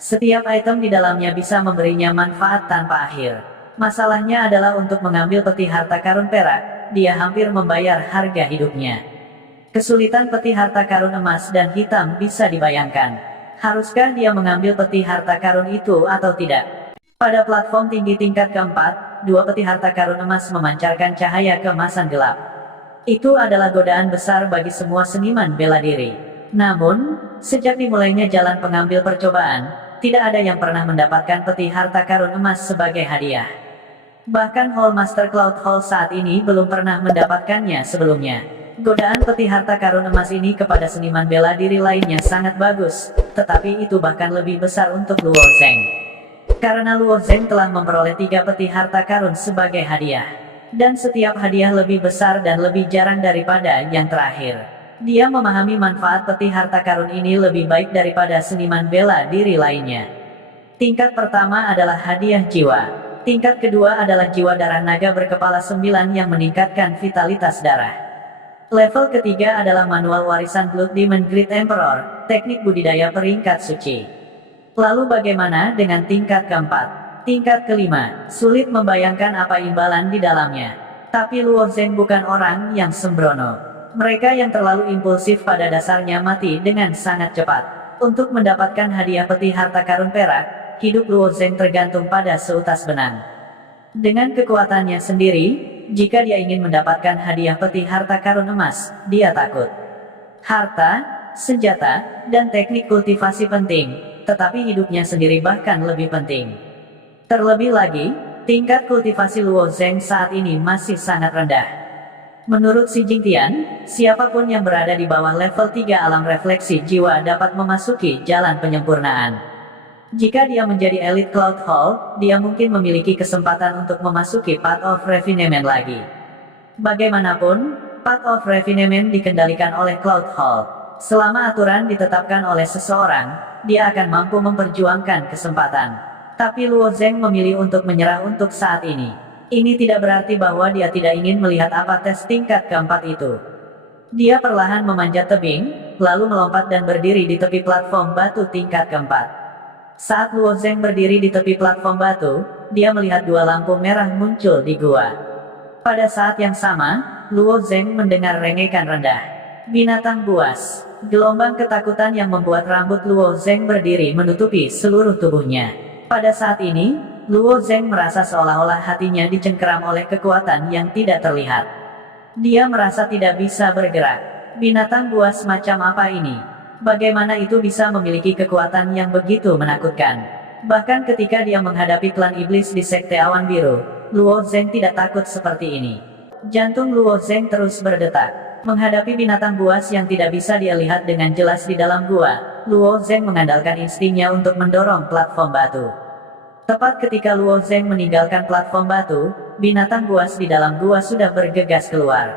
Setiap item di dalamnya bisa memberinya manfaat tanpa akhir. Masalahnya adalah untuk mengambil peti harta karun perak, dia hampir membayar harga hidupnya. Kesulitan peti harta karun emas dan hitam bisa dibayangkan. Haruskah dia mengambil peti harta karun itu atau tidak? Pada platform tinggi tingkat keempat, dua peti harta karun emas memancarkan cahaya keemasan gelap. Itu adalah godaan besar bagi semua seniman bela diri. Namun, sejak dimulainya jalan pengambil percobaan, tidak ada yang pernah mendapatkan peti harta karun emas sebagai hadiah. Bahkan Hall Master Cloud Hall saat ini belum pernah mendapatkannya sebelumnya. Godaan peti harta karun emas ini kepada seniman bela diri lainnya sangat bagus, tetapi itu bahkan lebih besar untuk Luo Zeng. Karena Luo Zeng telah memperoleh 3 peti harta karun sebagai hadiah. Dan setiap hadiah lebih besar dan lebih jarang daripada yang terakhir. Dia memahami manfaat peti harta karun ini lebih baik daripada seniman bela diri lainnya. Tingkat pertama adalah hadiah jiwa. Tingkat kedua adalah jiwa darah naga berkepala 9 yang meningkatkan vitalitas darah. Level ketiga adalah manual warisan Blood Demon Great Emperor, teknik budidaya peringkat suci. Lalu bagaimana dengan tingkat keempat? Tingkat kelima, sulit membayangkan apa imbalan di dalamnya. Tapi Luo Zeng bukan orang yang sembrono. Mereka yang terlalu impulsif pada dasarnya mati dengan sangat cepat. Untuk mendapatkan hadiah peti harta karun perak, hidup Luo Zeng tergantung pada seutas benang. Dengan kekuatannya sendiri, jika dia ingin mendapatkan hadiah peti harta karun emas, dia takut. Harta, senjata, dan teknik kultivasi penting, tetapi hidupnya sendiri bahkan lebih penting. Terlebih lagi, tingkat kultivasi Luo Zeng saat ini masih sangat rendah. Menurut Xi Jingtian, siapapun yang berada di bawah level 3 alam refleksi jiwa dapat memasuki jalan penyempurnaan. Jika dia menjadi elit Cloud Hall, dia mungkin memiliki kesempatan untuk memasuki Path of Refinement lagi. Bagaimanapun, Path of Refinement dikendalikan oleh Cloud Hall. Selama aturan ditetapkan oleh seseorang, dia akan mampu memperjuangkan kesempatan. Tapi Luo Zeng memilih untuk menyerah untuk saat ini. Ini tidak berarti bahwa dia tidak ingin melihat apa tes tingkat keempat itu. Dia perlahan memanjat tebing, lalu melompat dan berdiri di tepi platform batu tingkat keempat. Saat Luo Zeng berdiri di tepi platform batu, dia melihat 2 lampu merah muncul di gua. Pada saat yang sama, Luo Zeng mendengar rengekan rendah. Binatang buas. Gelombang ketakutan yang membuat rambut Luo Zeng berdiri menutupi seluruh tubuhnya. Pada saat ini, Luo Zeng merasa seolah-olah hatinya dicengkeram oleh kekuatan yang tidak terlihat. Dia merasa tidak bisa bergerak. Binatang buas macam apa ini? Bagaimana itu bisa memiliki kekuatan yang begitu menakutkan? Bahkan ketika dia menghadapi klan iblis di Sekte Awan Biru, Luo Zeng tidak takut seperti ini. Jantung Luo Zeng terus berdetak. Menghadapi binatang buas yang tidak bisa dia lihat dengan jelas di dalam gua, Luo Zeng mengandalkan instingnya untuk mendorong platform batu. Tepat ketika Luo Zeng meninggalkan platform batu, binatang buas di dalam gua sudah bergegas keluar.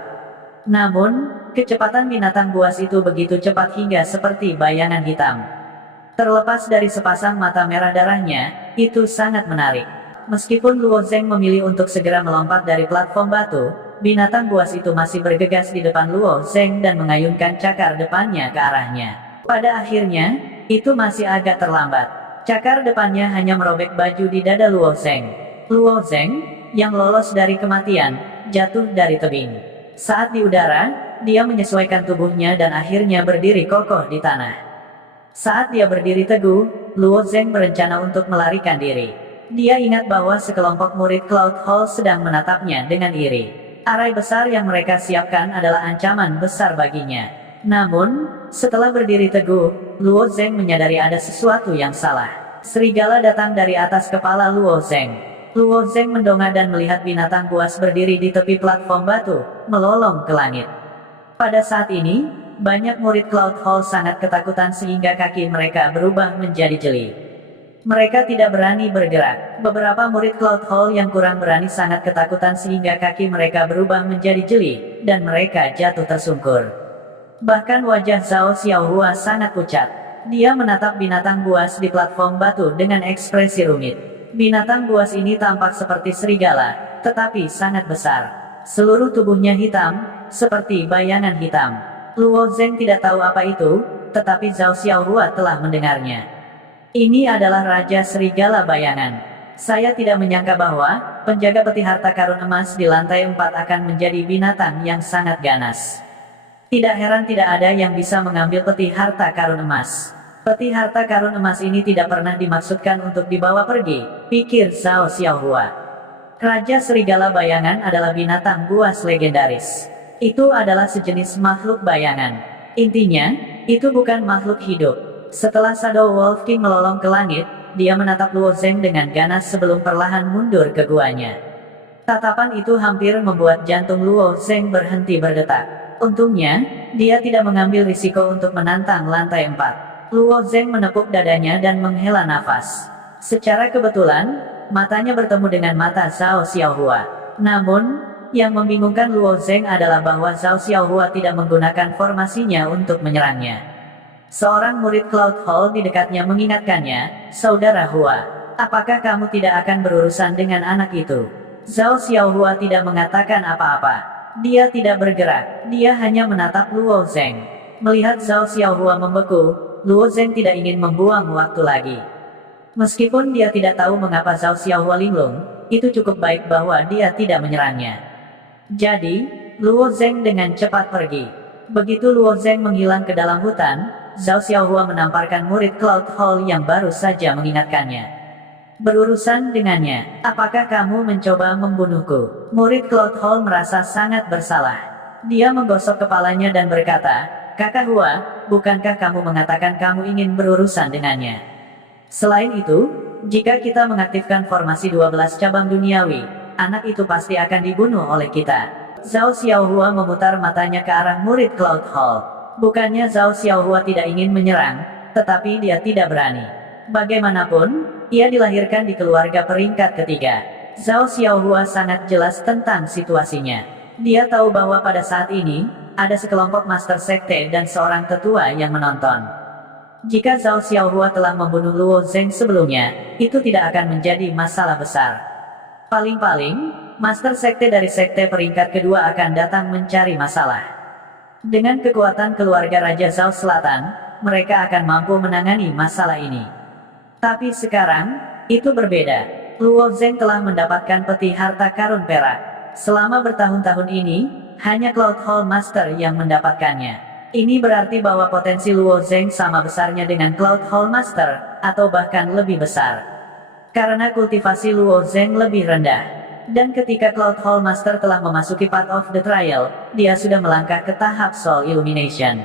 Namun, kecepatan binatang buas itu begitu cepat hingga seperti bayangan hitam. Terlepas dari sepasang mata merah darahnya, itu sangat menarik. Meskipun Luo Zeng memilih untuk segera melompat dari platform batu, binatang buas itu masih bergegas di depan Luo Zeng dan mengayunkan cakar depannya ke arahnya. Pada akhirnya, itu masih agak terlambat. Cakar depannya hanya merobek baju di dada Luo Zeng. Luo Zeng, yang lolos dari kematian, jatuh dari tebing. Saat di udara, dia menyesuaikan tubuhnya dan akhirnya berdiri kokoh di tanah. Saat dia berdiri teguh, Luo Zeng berencana untuk melarikan diri. Dia ingat bahwa sekelompok murid Cloud Hall sedang menatapnya dengan iri. Arai besar yang mereka siapkan adalah ancaman besar baginya. Namun, setelah berdiri teguh, Luo Zeng menyadari ada sesuatu yang salah. Serigala datang dari atas kepala Luo Zeng. Luo Zeng mendongak dan melihat binatang buas berdiri di tepi platform batu, melolong ke langit. Pada saat ini, banyak murid Cloud Hall sangat ketakutan sehingga kaki mereka berubah menjadi jeli. Mereka tidak berani bergerak. Beberapa murid Cloud Hall yang kurang berani sangat ketakutan sehingga kaki mereka berubah menjadi jeli, dan mereka jatuh tersungkur. Bahkan wajah Zhao Xiaohua sangat pucat. Dia menatap binatang buas di platform batu dengan ekspresi rumit. Binatang buas ini tampak seperti serigala, tetapi sangat besar. Seluruh tubuhnya hitam, seperti bayangan hitam. Luo Zeng tidak tahu apa itu, tetapi Zhao Xiaohua telah mendengarnya. Ini adalah Raja Serigala Bayangan. Saya tidak menyangka bahwa penjaga peti harta karun emas di lantai 4 akan menjadi binatang yang sangat ganas. Tidak heran tidak ada yang bisa mengambil peti harta karun emas. Peti harta karun emas ini tidak pernah dimaksudkan untuk dibawa pergi, pikir Zhao Xiaohua. Raja Serigala Bayangan adalah binatang buas legendaris. Itu adalah sejenis makhluk bayangan. Intinya, itu bukan makhluk hidup. Setelah Shadow Wolf King melolong ke langit, dia menatap Luo Zeng dengan ganas sebelum perlahan mundur ke guanya. Tatapan itu hampir membuat jantung Luo Zeng berhenti berdetak. Untungnya, dia tidak mengambil risiko untuk menantang lantai 4. Luo Zeng menepuk dadanya dan menghela nafas. Secara kebetulan, matanya bertemu dengan mata Zhao Xiaohua. Namun, yang membingungkan Luo Zeng adalah bahwa Zhao Xiaohua tidak menggunakan formasinya untuk menyerangnya. Seorang murid Cloud Hall di dekatnya mengingatkannya, "Saudara Hua, apakah kamu tidak akan berurusan dengan anak itu?" Zhao Xiaohua tidak mengatakan apa-apa. Dia tidak bergerak, dia hanya menatap Luo Zeng. Melihat Zhao Xiaohua membeku, Luo Zeng tidak ingin membuang waktu lagi. Meskipun dia tidak tahu mengapa Zhao Xiaohua linglung, itu cukup baik bahwa dia tidak menyerangnya. Jadi, Luo Zeng dengan cepat pergi. Begitu Luo Zeng menghilang ke dalam hutan, Zhao Xiaohua menamparkan murid Cloud Hall yang baru saja mengingatkannya. "Berurusan dengannya, apakah kamu mencoba membunuhku?" Murid Cloud Hall merasa sangat bersalah. Dia menggosok kepalanya dan berkata, "Kakak Hua, bukankah kamu mengatakan kamu ingin berurusan dengannya? Selain itu, jika kita mengaktifkan formasi 12 cabang duniawi, anak itu pasti akan dibunuh oleh kita." Zhao Xiaohua memutar matanya ke arah murid Cloud Hall. Bukannya Zhao Xiaohua tidak ingin menyerang, tetapi dia tidak berani. Bagaimanapun, ia dilahirkan di keluarga peringkat ketiga. Zhao Xiaohua sangat jelas tentang situasinya. Dia tahu bahwa pada saat ini, ada sekelompok master sekte dan seorang tetua yang menonton. Jika Zhao Xiaohua telah membunuh Luo Zeng sebelumnya, itu tidak akan menjadi masalah besar. Paling-paling, master sekte dari sekte peringkat kedua akan datang mencari masalah. Dengan kekuatan keluarga Raja Zhao Selatan, mereka akan mampu menangani masalah ini. Tapi sekarang, itu berbeda. Luo Zeng telah mendapatkan peti harta karun perak. Selama bertahun-tahun ini, hanya Cloud Hall Master yang mendapatkannya. Ini berarti bahwa potensi Luo Zeng sama besarnya dengan Cloud Hall Master, atau bahkan lebih besar. Karena kultivasi Luo Zeng lebih rendah. Dan ketika Cloud Hall Master telah memasuki Path of the Trial, dia sudah melangkah ke tahap Soul Illumination.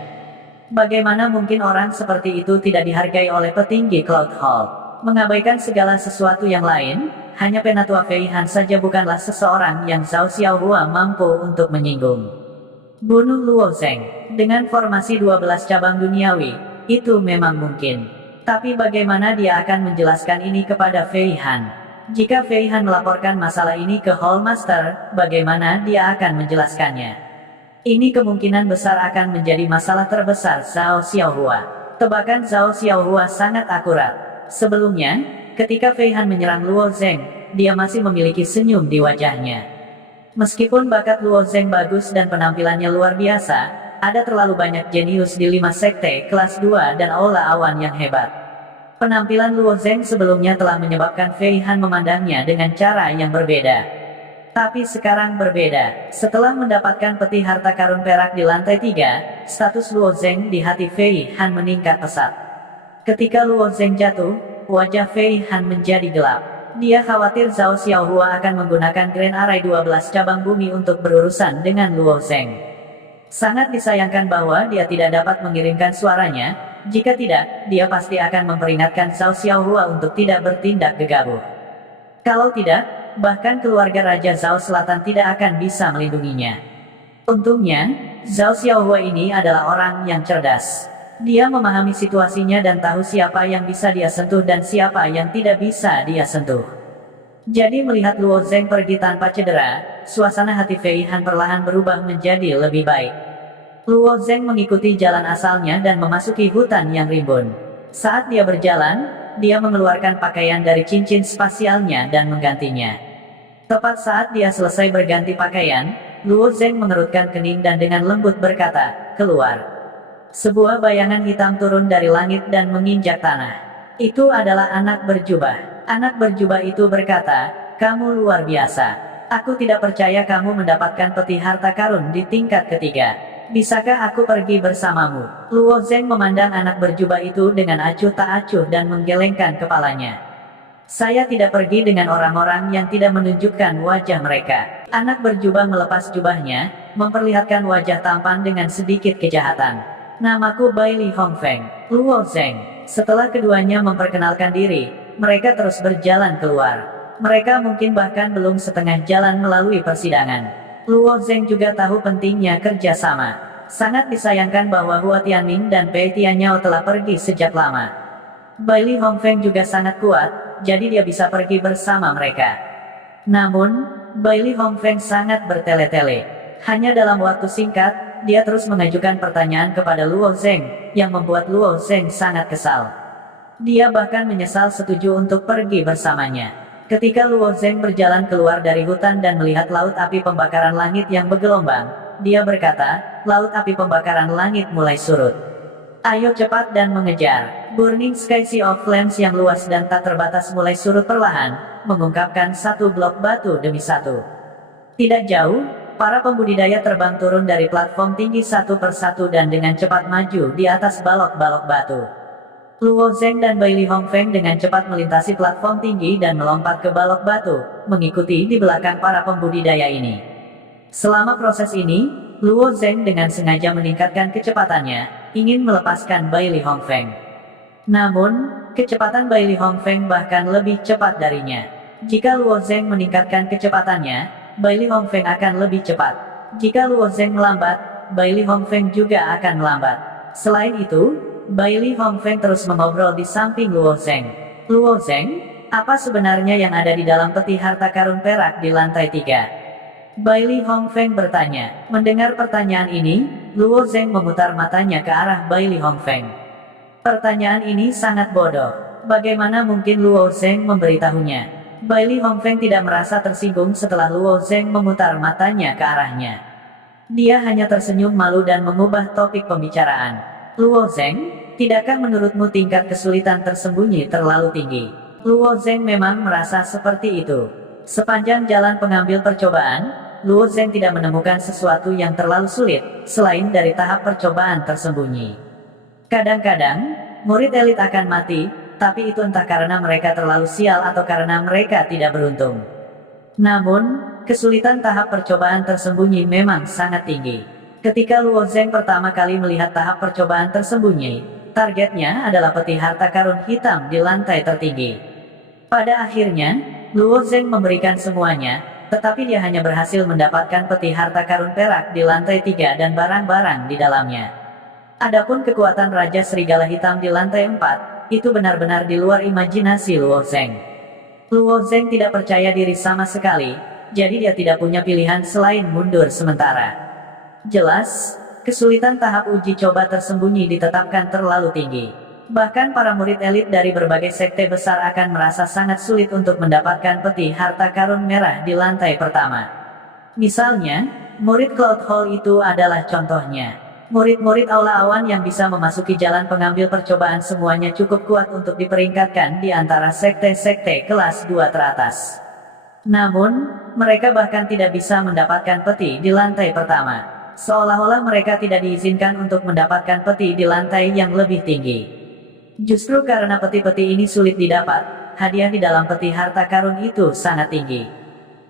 Bagaimana mungkin orang seperti itu tidak dihargai oleh petinggi Cloud Hall? Mengabaikan segala sesuatu yang lain, hanya Penatua Fei Han saja bukanlah seseorang yang Zhao Xiaohua mampu untuk menyinggung. Bunuh Luo Zeng dengan formasi 12 cabang duniawi, itu memang mungkin. Tapi bagaimana dia akan menjelaskan ini kepada Fei Han? Jika Fei Han melaporkan masalah ini ke Hall Master, bagaimana dia akan menjelaskannya? Ini kemungkinan besar akan menjadi masalah terbesar Zhao Xiaohua. Tebakan Zhao Xiaohua sangat akurat. Sebelumnya, ketika Fei Han menyerang Luo Zeng, dia masih memiliki senyum di wajahnya. Meskipun bakat Luo Zeng bagus dan penampilannya luar biasa, ada terlalu banyak jenius di 5 sekte kelas 2 dan aula awan yang hebat. Penampilan Luo Zeng sebelumnya telah menyebabkan Fei Han memandangnya dengan cara yang berbeda. Tapi sekarang berbeda. Setelah mendapatkan peti harta karun perak di lantai 3, status Luo Zeng di hati Fei Han meningkat pesat. Ketika Luo Zeng jatuh, wajah Fei Han menjadi gelap. Dia khawatir Zhao Xiaohua akan menggunakan Grand Array 12 cabang bumi untuk berurusan dengan Luo Zeng. Sangat disayangkan bahwa dia tidak dapat mengirimkan suaranya. Jika tidak, dia pasti akan memperingatkan Zhao Xiaohua untuk tidak bertindak gegabah. Kalau tidak, bahkan keluarga Raja Zhao Selatan tidak akan bisa melindunginya. Untungnya, Zhao Xiaohua ini adalah orang yang cerdas. Dia memahami situasinya dan tahu siapa yang bisa dia sentuh dan siapa yang tidak bisa dia sentuh. Jadi melihat Luo Zeng pergi tanpa cedera, suasana hati Fei Han perlahan berubah menjadi lebih baik. Luo Zeng mengikuti jalan asalnya dan memasuki hutan yang rimbun. Saat dia berjalan, dia mengeluarkan pakaian dari cincin spasialnya dan menggantinya. Tepat saat dia selesai berganti pakaian, Luo Zeng mengerutkan kening dan dengan lembut berkata, "Keluar." Sebuah bayangan hitam turun dari langit dan menginjak tanah. Itu adalah anak berjubah. Anak berjubah itu berkata, kamu luar biasa. Aku tidak percaya kamu mendapatkan peti harta karun di tingkat ketiga. Bisakah aku pergi bersamamu? Luo Zeng memandang anak berjubah itu dengan acuh tak acuh dan menggelengkan kepalanya. Saya tidak pergi dengan orang-orang yang tidak menunjukkan wajah mereka. Anak berjubah melepas jubahnya, memperlihatkan wajah tampan dengan sedikit kejahatan. Namaku Bai Li Hongfeng, Luo Zeng. Setelah keduanya memperkenalkan diri, mereka terus berjalan keluar. Mereka mungkin bahkan belum setengah jalan melalui persidangan. Luo Zeng juga tahu pentingnya kerjasama. Sangat disayangkan bahwa Hua Tianming dan Pei Tianyao telah pergi sejak lama. Bai Li Hongfeng juga sangat kuat, jadi dia bisa pergi bersama mereka. Namun, Bai Li Hongfeng sangat bertele-tele. Hanya dalam waktu singkat, dia terus mengajukan pertanyaan kepada Luo Zeng, yang membuat Luo Zeng sangat kesal. Dia bahkan menyesal setuju untuk pergi bersamanya. Ketika Luo Zeng berjalan keluar dari hutan dan melihat laut api pembakaran langit yang bergelombang, dia berkata, laut api pembakaran langit mulai surut. Ayo cepat dan mengejar. Burning Sky Sea of Flames yang luas dan tak terbatas mulai surut perlahan, mengungkapkan satu blok batu demi satu. Tidak jauh, para pembudidaya terbang turun dari platform tinggi satu persatu dan dengan cepat maju di atas balok-balok batu. Luo Zeng dan Bai Li Hongfeng dengan cepat melintasi platform tinggi dan melompat ke balok batu, mengikuti di belakang para pembudidaya ini. Selama proses ini, Luo Zeng dengan sengaja meningkatkan kecepatannya, ingin melepaskan Bai Li Hongfeng. Namun, kecepatan Bai Li Hongfeng bahkan lebih cepat darinya. Jika Luo Zeng meningkatkan kecepatannya, Bai Li Hongfeng akan lebih cepat. Jika Luo Zeng melambat, Bai Li Hongfeng juga akan melambat. Selain itu, Bai Li Hongfeng terus mengobrol di samping Luo Zeng. Luo Zeng, apa sebenarnya yang ada di dalam peti harta karun perak di lantai 3? Bai Li Hongfeng bertanya. Mendengar pertanyaan ini, Luo Zeng memutar matanya ke arah Bai Li Hongfeng. Pertanyaan ini sangat bodoh. Bagaimana mungkin Luo Zeng memberitahunya? Bai Li Hongfeng tidak merasa tersinggung setelah Luo Zeng memutar matanya ke arahnya. Dia hanya tersenyum malu dan mengubah topik pembicaraan. Luo Zeng, tidakkah menurutmu tingkat kesulitan tersembunyi terlalu tinggi? Luo Zeng memang merasa seperti itu. Sepanjang jalan pengambil percobaan, Luo Zeng tidak menemukan sesuatu yang terlalu sulit, selain dari tahap percobaan tersembunyi. Kadang-kadang, murid elit akan mati, tapi itu entah karena mereka terlalu sial atau karena mereka tidak beruntung. Namun, kesulitan tahap percobaan tersembunyi memang sangat tinggi. Ketika Luo Zeng pertama kali melihat tahap percobaan tersembunyi, targetnya adalah peti harta karun hitam di lantai tertinggi. Pada akhirnya, Luo Zeng memberikan semuanya, tetapi dia hanya berhasil mendapatkan peti harta karun perak di lantai 3 dan barang-barang di dalamnya. Adapun kekuatan Raja Serigala Hitam di lantai 4, itu benar-benar di luar imajinasi Luo Zeng. Luo Zeng tidak percaya diri sama sekali, jadi dia tidak punya pilihan selain mundur sementara. Jelas, kesulitan tahap uji coba tersembunyi ditetapkan terlalu tinggi. Bahkan para murid elit dari berbagai sekte besar akan merasa sangat sulit untuk mendapatkan peti harta karun merah di lantai pertama. Misalnya, murid Cloud Hall itu adalah contohnya. Murid-murid Aula Awan yang bisa memasuki jalan pengambil percobaan semuanya cukup kuat untuk diperingkatkan di antara sekte-sekte kelas 2 teratas. Namun, mereka bahkan tidak bisa mendapatkan peti di lantai pertama. Seolah-olah mereka tidak diizinkan untuk mendapatkan peti di lantai yang lebih tinggi. Justru karena peti-peti ini sulit didapat, hadiah di dalam peti harta karun itu sangat tinggi.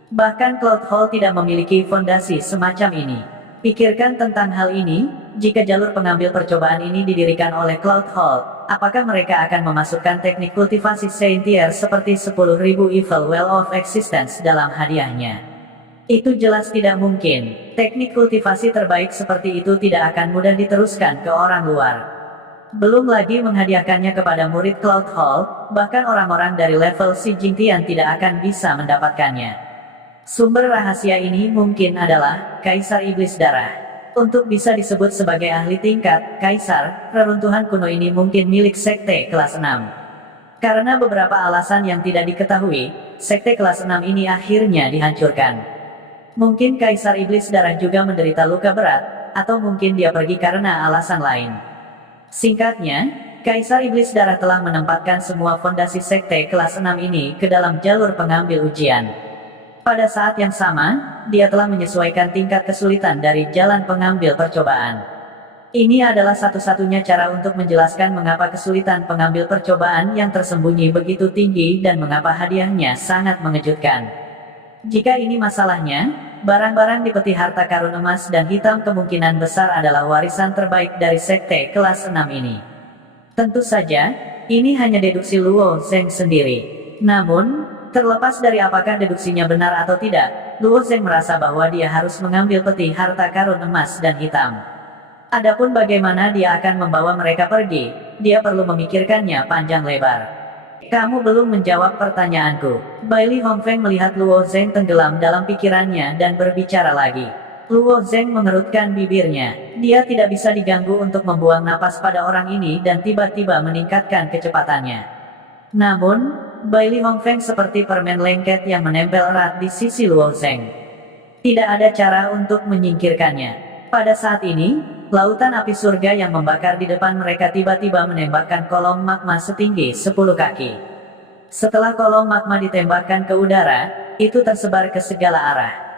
Bahkan Cloud Hall tidak memiliki fondasi semacam ini. Pikirkan tentang hal ini, jika jalur pengambil percobaan ini didirikan oleh Cloud Hall, apakah mereka akan memasukkan teknik kultivasi Saintier seperti 10.000 Evil Well of Existence dalam hadiahnya? Itu jelas tidak mungkin. Teknik kultivasi terbaik seperti itu tidak akan mudah diteruskan ke orang luar. Belum lagi menghadiahkannya kepada murid Cloud Hall, bahkan orang-orang dari level Xi Jingtian tidak akan bisa mendapatkannya. Sumber rahasia ini mungkin adalah Kaisar Iblis Darah. Untuk bisa disebut sebagai ahli tingkat Kaisar, reruntuhan kuno ini mungkin milik sekte kelas 6. Karena beberapa alasan yang tidak diketahui, sekte kelas 6 ini akhirnya dihancurkan. Mungkin Kaisar Iblis Darah juga menderita luka berat, atau mungkin dia pergi karena alasan lain. Singkatnya, Kaisar Iblis Darah telah menempatkan semua fondasi sekte kelas 6 ini ke dalam jalur pengambil ujian. Pada saat yang sama, dia telah menyesuaikan tingkat kesulitan dari jalan pengambil percobaan. Ini adalah satu-satunya cara untuk menjelaskan mengapa kesulitan pengambil percobaan yang tersembunyi begitu tinggi dan mengapa hadiahnya sangat mengejutkan. Jika ini masalahnya, barang-barang di peti harta karun emas dan hitam kemungkinan besar adalah warisan terbaik dari sekte kelas 6 ini. Tentu saja, ini hanya deduksi Luo Zeng sendiri. Namun, terlepas dari apakah deduksinya benar atau tidak, Luo Zeng merasa bahwa dia harus mengambil peti harta karun emas dan hitam. Adapun bagaimana dia akan membawa mereka pergi, dia perlu memikirkannya panjang lebar. Kamu belum menjawab pertanyaanku. Bailey Hongfeng melihat Luo Zeng tenggelam dalam pikirannya dan berbicara lagi. Luo Zeng mengerutkan bibirnya. Dia tidak bisa diganggu untuk membuang napas pada orang ini dan tiba-tiba meningkatkan kecepatannya. Namun, Bailey Hongfeng seperti permen lengket yang menempel erat di sisi Luo Zeng. Tidak ada cara untuk menyingkirkannya. Pada saat ini, lautan api surga yang membakar di depan mereka tiba-tiba menembakkan kolom magma setinggi 10 kaki. Setelah kolom magma ditembakkan ke udara, itu tersebar ke segala arah.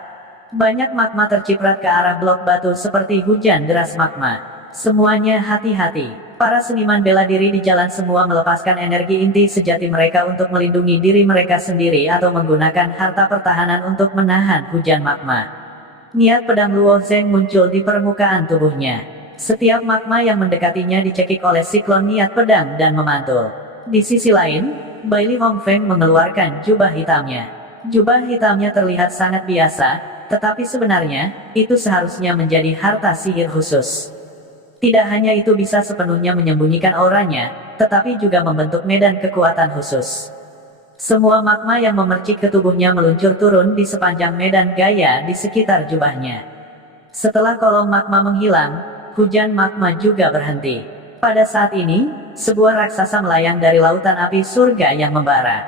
Banyak magma terciprat ke arah blok batu seperti hujan deras magma. Semuanya hati-hati. Para seniman bela diri di jalan semua melepaskan energi inti sejati mereka untuk melindungi diri mereka sendiri atau menggunakan harta pertahanan untuk menahan hujan magma. Niat pedang Luo Zeng muncul di permukaan tubuhnya. Setiap magma yang mendekatinya dicekik oleh siklon niat pedang dan memantul. Di sisi lain, Bailey Hongfeng mengeluarkan jubah hitamnya. Jubah hitamnya terlihat sangat biasa, tetapi sebenarnya, itu seharusnya menjadi harta sihir khusus. Tidak hanya itu bisa sepenuhnya menyembunyikan auranya, tetapi juga membentuk medan kekuatan khusus. Semua magma yang memercik ke tubuhnya meluncur turun di sepanjang medan gaya di sekitar jubahnya. Setelah kolom magma menghilang, hujan magma juga berhenti. Pada saat ini, sebuah raksasa melayang dari lautan api surga yang membara.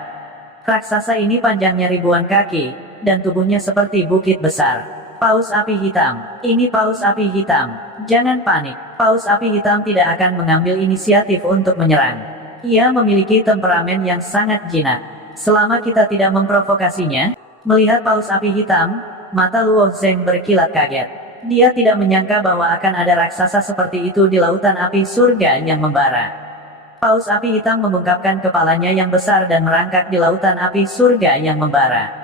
Raksasa ini panjangnya ribuan kaki, dan tubuhnya seperti bukit besar. Paus api hitam. Ini paus api hitam. Jangan panik. Paus api hitam tidak akan mengambil inisiatif untuk menyerang. Ia memiliki temperamen yang sangat jinak. Selama kita tidak memprovokasinya, melihat paus api hitam, mata Luo Zeng berkilat kaget. Dia tidak menyangka bahwa akan ada raksasa seperti itu di lautan api surga yang membara. Paus api hitam mengungkapkan kepalanya yang besar dan merangkak di lautan api surga yang membara.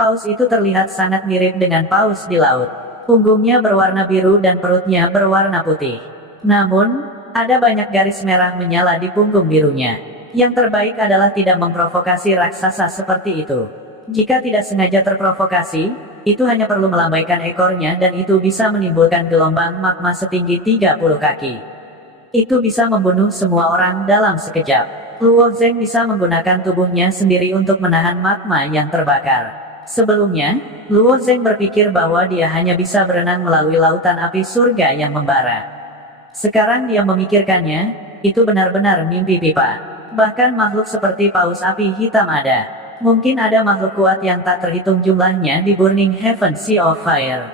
Paus itu terlihat sangat mirip dengan paus di laut. Punggungnya berwarna biru dan perutnya berwarna putih. Namun, ada banyak garis merah menyala di punggung birunya. Yang terbaik adalah tidak memprovokasi raksasa seperti itu. Jika tidak sengaja terprovokasi, itu hanya perlu melambaikan ekornya dan itu bisa menimbulkan gelombang magma setinggi 30 kaki. Itu bisa membunuh semua orang dalam sekejap. Luo Zeng bisa menggunakan tubuhnya sendiri untuk menahan magma yang terbakar. Sebelumnya, Luo Zeng berpikir bahwa dia hanya bisa berenang melalui lautan api surga yang membara. Sekarang dia memikirkannya, itu benar-benar mimpi pipa. Bahkan makhluk seperti paus api hitam ada. Mungkin ada makhluk kuat yang tak terhitung jumlahnya di Burning Heaven Sea of Fire.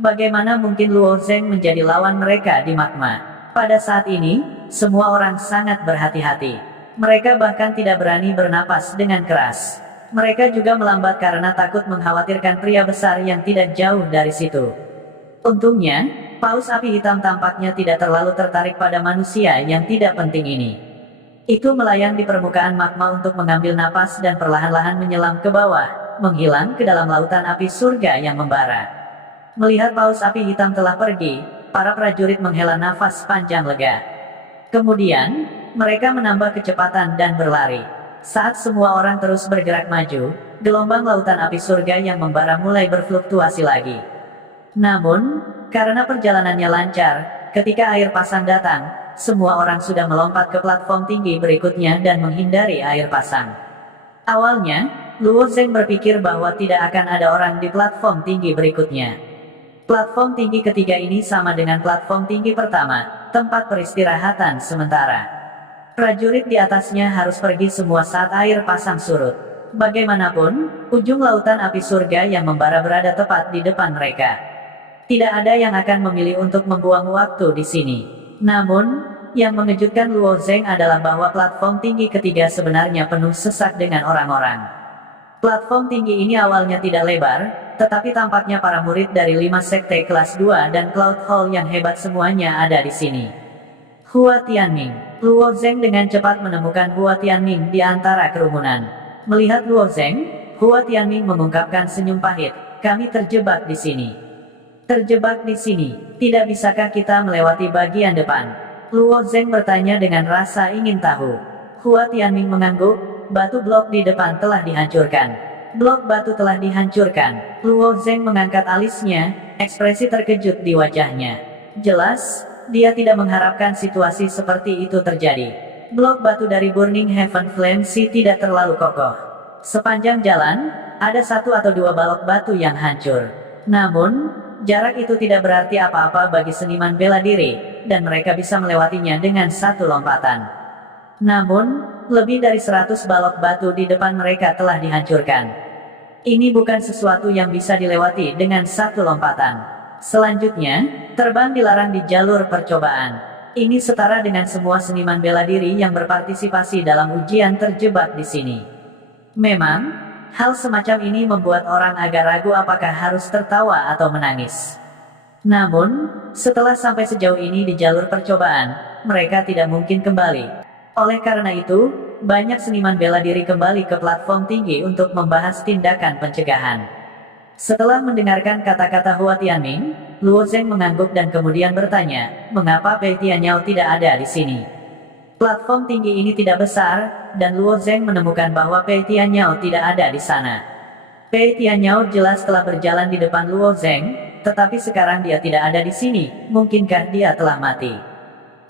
Bagaimana mungkin Luo Zeng menjadi lawan mereka di magma? Pada saat ini, semua orang sangat berhati-hati. Mereka bahkan tidak berani bernapas dengan keras. Mereka juga melambat karena takut mengkhawatirkan pria besar yang tidak jauh dari situ. Untungnya, paus api hitam tampaknya tidak terlalu tertarik pada manusia yang tidak penting ini. Itu melayang di permukaan magma untuk mengambil napas dan perlahan-lahan menyelam ke bawah, menghilang ke dalam lautan api surga yang membara. Melihat paus api hitam telah pergi, para prajurit menghela nafas panjang lega. Kemudian, mereka menambah kecepatan dan berlari. Saat semua orang terus bergerak maju, gelombang lautan api surga yang membara mulai berfluktuasi lagi. Namun, karena perjalanannya lancar, ketika air pasang datang, semua orang sudah melompat ke platform tinggi berikutnya dan menghindari air pasang. Awalnya, Luo Zeng berpikir bahwa tidak akan ada orang di platform tinggi berikutnya. Platform tinggi ketiga ini sama dengan platform tinggi pertama, tempat peristirahatan sementara. Prajurit di atasnya harus pergi semua saat air pasang surut. Bagaimanapun, ujung lautan api surga yang membara berada tepat di depan mereka. Tidak ada yang akan memilih untuk membuang waktu di sini. Namun, Yang mengejutkan Luo Zeng adalah bahwa platform tinggi ketiga sebenarnya penuh sesak dengan orang-orang. Platform tinggi ini awalnya tidak lebar, tetapi tampaknya para murid dari 5 sekte kelas 2 dan Cloud Hall yang hebat semuanya ada di sini. Hua Tianming. Luo Zeng dengan cepat menemukan Hua Tianming di antara kerumunan. Melihat Luo Zeng, Hua Tianming mengungkapkan senyum pahit, "Kami terjebak di sini." "Terjebak di sini? Tidak bisakah kita melewati bagian depan?" Luo Zeng bertanya dengan rasa ingin tahu. Hua Tianming mengangguk, "Batu blok di depan telah dihancurkan." "Blok batu telah dihancurkan?" Luo Zeng mengangkat alisnya, ekspresi terkejut di wajahnya. Jelas, dia tidak mengharapkan situasi seperti itu terjadi. Blok batu dari Burning Heaven Flame Sea tidak terlalu kokoh. Sepanjang jalan, ada 1 atau 2 balok batu yang hancur. Namun, jarak itu tidak berarti apa-apa bagi seniman bela diri, dan mereka bisa melewatinya dengan 1 lompatan. Namun, lebih dari 100 balok batu di depan mereka telah dihancurkan. Ini bukan sesuatu yang bisa dilewati dengan 1 lompatan. Selanjutnya, terbang dilarang di jalur percobaan. Ini setara dengan semua seniman bela diri yang berpartisipasi dalam ujian terjebak di sini. Memang, hal semacam ini membuat orang agak ragu apakah harus tertawa atau menangis. Namun, setelah sampai sejauh ini di jalur percobaan, mereka tidak mungkin kembali. Oleh karena itu, banyak seniman bela diri kembali ke platform tinggi untuk membahas tindakan pencegahan. Setelah mendengarkan kata-kata Hua Tianming, Luo Zeng mengangguk dan kemudian bertanya, "Mengapa Pei Tianyao tidak ada di sini?" Platform tinggi ini tidak besar, dan Luo Zeng menemukan bahwa Pei Tianyao tidak ada di sana. Pei Tianyao jelas telah berjalan di depan Luo Zeng, tetapi sekarang dia tidak ada di sini. Mungkinkah dia telah mati?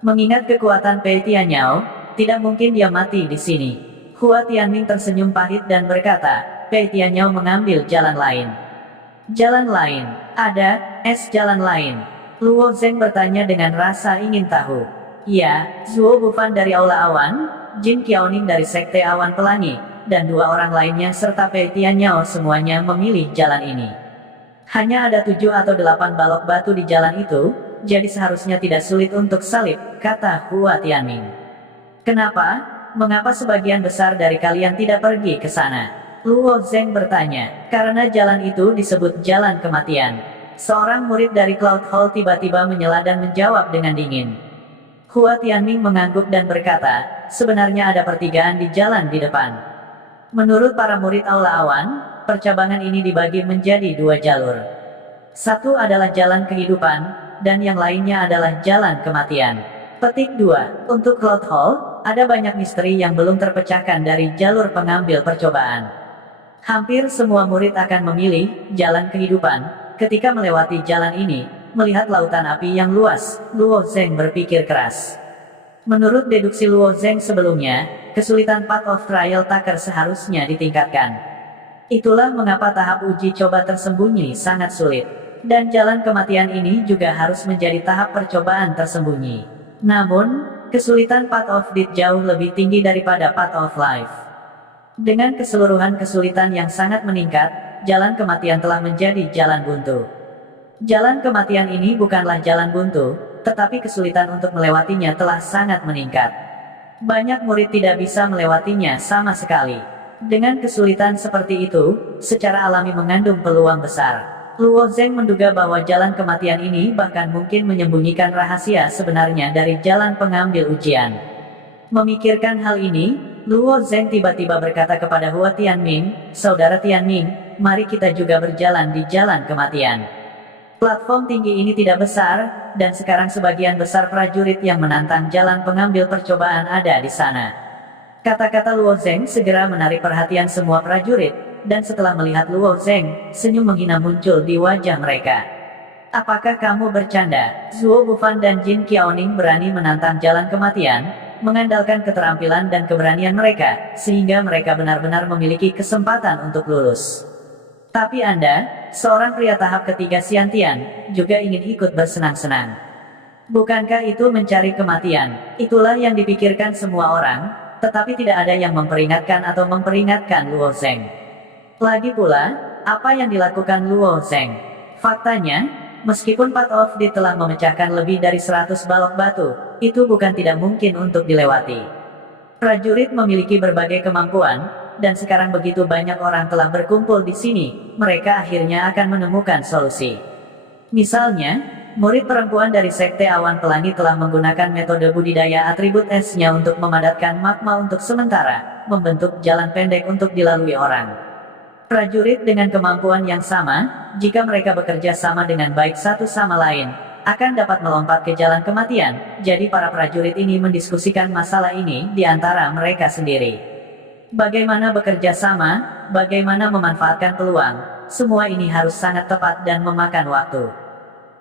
Mengingat kekuatan Pei Tianyao, tidak mungkin dia mati di sini. Hua Tianming tersenyum pahit dan berkata, "Pei Tianyao mengambil jalan lain." "Jalan lain? Ada jalan lain?" Luo Zeng bertanya dengan rasa ingin tahu. "Ya, Zuo Bufan dari Aula Awan, Jin Qiaoning dari Sekte Awan Pelangi, dan 2 orang lainnya serta Pei Tianyao semuanya memilih jalan ini. Hanya ada 7 atau 8 balok batu di jalan itu, jadi seharusnya tidak sulit untuk salib," kata Hua Tianming. "Kenapa? Mengapa sebagian besar dari kalian tidak pergi ke sana?" Luo Zeng bertanya. "Karena jalan itu disebut jalan kematian." Seorang murid dari Cloud Hall tiba-tiba menyela dan menjawab dengan dingin. Hua Tianming mengangguk dan berkata, "Sebenarnya ada pertigaan di jalan di depan." Menurut para murid Aula Awan, percabangan ini dibagi menjadi 2 jalur. Satu adalah jalan kehidupan, dan yang lainnya adalah jalan kematian. Petik 2. Untuk Cloud Hall, ada banyak misteri yang belum terpecahkan dari jalur pengambil percobaan. Hampir semua murid akan memilih jalan kehidupan. Ketika melewati jalan ini, melihat lautan api yang luas, Luo Zeng berpikir keras. Menurut deduksi Luo Zeng sebelumnya, kesulitan Path of Trial Taker seharusnya ditingkatkan. Itulah mengapa tahap uji coba tersembunyi sangat sulit. Dan jalan kematian ini juga harus menjadi tahap percobaan tersembunyi. Namun, kesulitan Path of Death jauh lebih tinggi daripada Path of Life. Dengan keseluruhan kesulitan yang sangat meningkat, jalan kematian telah menjadi jalan buntu. Jalan kematian ini bukanlah jalan buntu, tetapi kesulitan untuk melewatinya telah sangat meningkat. Banyak murid tidak bisa melewatinya sama sekali. Dengan kesulitan seperti itu, secara alami mengandung peluang besar. Luo Zeng menduga bahwa jalan kematian ini bahkan mungkin menyembunyikan rahasia sebenarnya dari jalan pengambil ujian. Memikirkan hal ini, Luo Zeng tiba-tiba berkata kepada Hua Tianming, "Saudara Tianming, mari kita juga berjalan di jalan kematian." Platform tinggi ini tidak besar, dan sekarang sebagian besar prajurit yang menantang jalan pengambil percobaan ada di sana. Kata-kata Luo Zeng segera menarik perhatian semua prajurit, dan setelah melihat Luo Zeng, senyum menghina muncul di wajah mereka. "Apakah kamu bercanda? Zuo Bufan dan Jin Qiaoning berani menantang jalan kematian, mengandalkan keterampilan dan keberanian mereka, sehingga mereka benar-benar memiliki kesempatan untuk lulus. Tapi Anda, seorang pria tahap ketiga Xiantian, juga ingin ikut bersenang-senang. Bukankah itu mencari kematian?" Itulah yang dipikirkan semua orang, tetapi tidak ada yang memperingatkan atau memperingatkan Luo Zeng. Lagi pula, apa yang dilakukan Luo Zeng? Faktanya, meskipun Path of Death telah memecahkan lebih dari 100 balok batu, itu bukan tidak mungkin untuk dilewati. Prajurit memiliki berbagai kemampuan, dan sekarang begitu banyak orang telah berkumpul di sini, mereka akhirnya akan menemukan solusi. Misalnya, murid perempuan dari Sekte Awan Pelangi telah menggunakan metode budidaya atribut esnya untuk memadatkan magma untuk sementara, membentuk jalan pendek untuk dilalui orang. Prajurit dengan kemampuan yang sama, jika mereka bekerja sama dengan baik satu sama lain, akan dapat melompat ke jalan kematian. Jadi para prajurit ini mendiskusikan masalah ini di antara mereka sendiri. Bagaimana bekerja sama, bagaimana memanfaatkan peluang, semua ini harus sangat tepat dan memakan waktu.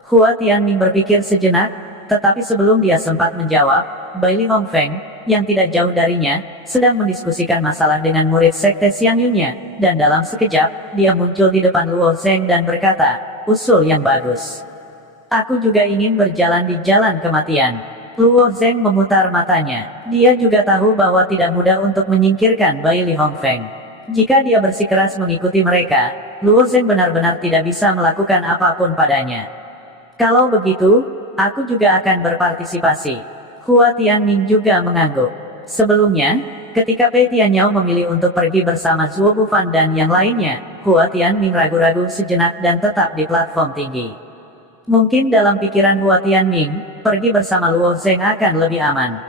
Hua Tianming berpikir sejenak, tetapi sebelum dia sempat menjawab, Baili Hongfeng, yang tidak jauh darinya, sedang mendiskusikan masalah dengan murid Sekte Xianyunnya, dan dalam sekejap, dia muncul di depan Luo Zheng dan berkata, usul yang bagus. Aku juga ingin berjalan di jalan kematian. Luo Zheng memutar matanya. Dia juga tahu bahwa tidak mudah untuk menyingkirkan Baili Hongfeng. Jika dia bersikeras mengikuti mereka, Luo Zheng benar-benar tidak bisa melakukan apapun padanya. Kalau begitu, aku juga akan berpartisipasi. Hua Tianming juga mengangguk. Sebelumnya, ketika Pei Tianyao memilih untuk pergi bersama Zuo Bufan dan yang lainnya, Hua Tianming ragu-ragu sejenak dan tetap di platform tinggi. Mungkin dalam pikiran Hua Tianming, pergi bersama Luo Zheng akan lebih aman.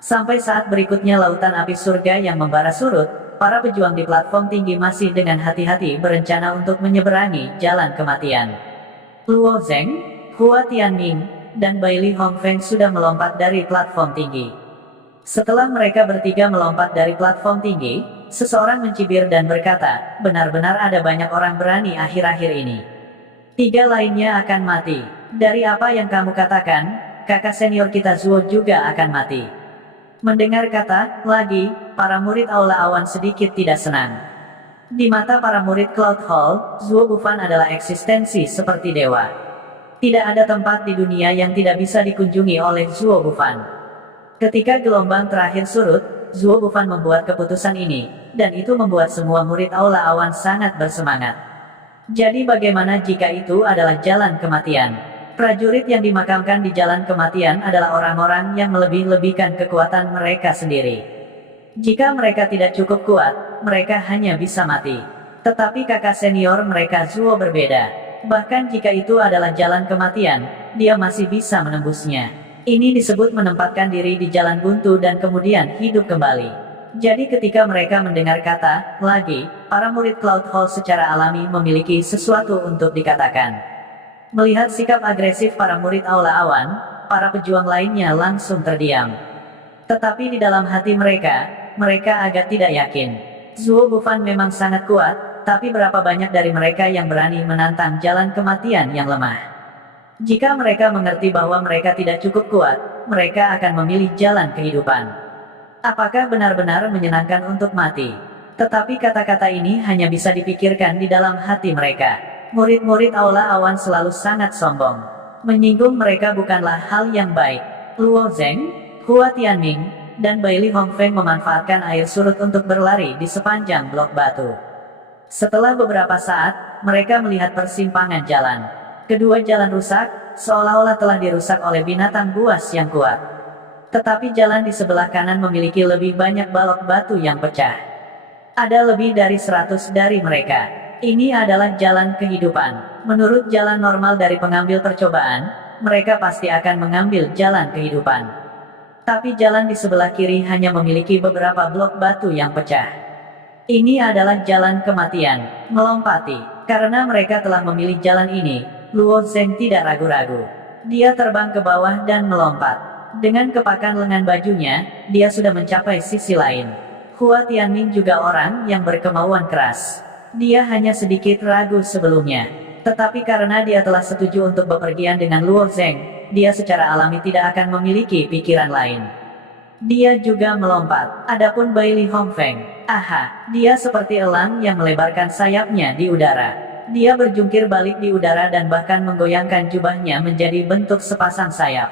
Sampai saat berikutnya lautan api surga yang membara surut, para pejuang di platform tinggi masih dengan hati-hati berencana untuk menyeberangi jalan kematian. Luo Zheng, Hua Tianming, dan Baili Hongfeng sudah melompat dari platform tinggi. Setelah mereka bertiga melompat dari platform tinggi, seseorang mencibir dan berkata, benar-benar ada banyak orang berani akhir-akhir ini. 3 lainnya akan mati. Dari apa yang kamu katakan, kakak senior kita Zuo juga akan mati. Mendengar kata, lagi, para murid Aula Awan sedikit tidak senang. Di mata para murid Cloud Hall, Zuo Bufan adalah eksistensi seperti dewa. Tidak ada tempat di dunia yang tidak bisa dikunjungi oleh Zuo Bufan. Ketika gelombang terakhir surut, Zuo Bufan membuat keputusan ini, dan itu membuat semua murid Aula Awan sangat bersemangat. Jadi bagaimana jika itu adalah jalan kematian? Prajurit yang dimakamkan di jalan kematian adalah orang-orang yang melebih-lebihkan kekuatan mereka sendiri. Jika mereka tidak cukup kuat, mereka hanya bisa mati. Tetapi kakak senior mereka Zuo berbeda. Bahkan jika itu adalah jalan kematian, dia masih bisa menembusnya. Ini disebut menempatkan diri di jalan buntu dan kemudian hidup kembali. Jadi ketika mereka mendengar kata, lagi, para murid Cloud Hall secara alami memiliki sesuatu untuk dikatakan. Melihat sikap agresif para murid Aula Awan, para pejuang lainnya langsung terdiam. Tetapi di dalam hati mereka agak tidak yakin. Zuo Bufan memang sangat kuat, tapi berapa banyak dari mereka yang berani menantang jalan kematian yang lemah? Jika mereka mengerti bahwa mereka tidak cukup kuat, mereka akan memilih jalan kehidupan. Apakah benar-benar menyenangkan untuk mati? Tetapi kata-kata ini hanya bisa dipikirkan di dalam hati mereka. Murid-murid Aula Awan selalu sangat sombong. Menyinggung mereka bukanlah hal yang baik. Luo Zheng, Hua Tianming, dan Baili Hongfeng memanfaatkan air surut untuk berlari di sepanjang blok batu. Setelah beberapa saat, mereka melihat persimpangan jalan. Kedua jalan rusak, seolah-olah telah dirusak oleh binatang buas yang kuat. Tetapi jalan di sebelah kanan memiliki lebih banyak balok batu yang pecah. Ada lebih dari 100 dari mereka. Ini adalah jalan kehidupan. Menurut jalan normal dari pengambil percobaan, mereka pasti akan mengambil jalan kehidupan. Tapi jalan di sebelah kiri hanya memiliki beberapa blok batu yang pecah. Ini adalah jalan kematian, melompati. Karena mereka telah memilih jalan ini, Luo Zheng tidak ragu-ragu. Dia terbang ke bawah dan melompat. Dengan kepakan lengan bajunya, dia sudah mencapai sisi lain. Hua Tianming juga orang yang berkemauan keras. Dia hanya sedikit ragu sebelumnya. Tetapi karena dia telah setuju untuk bepergian dengan Luo Zheng, dia secara alami tidak akan memiliki pikiran lain. Dia juga melompat. Adapun Baili Hongfeng, aha, dia seperti elang yang melebarkan sayapnya di udara. Dia berjungkir balik di udara dan bahkan menggoyangkan jubahnya menjadi bentuk sepasang sayap.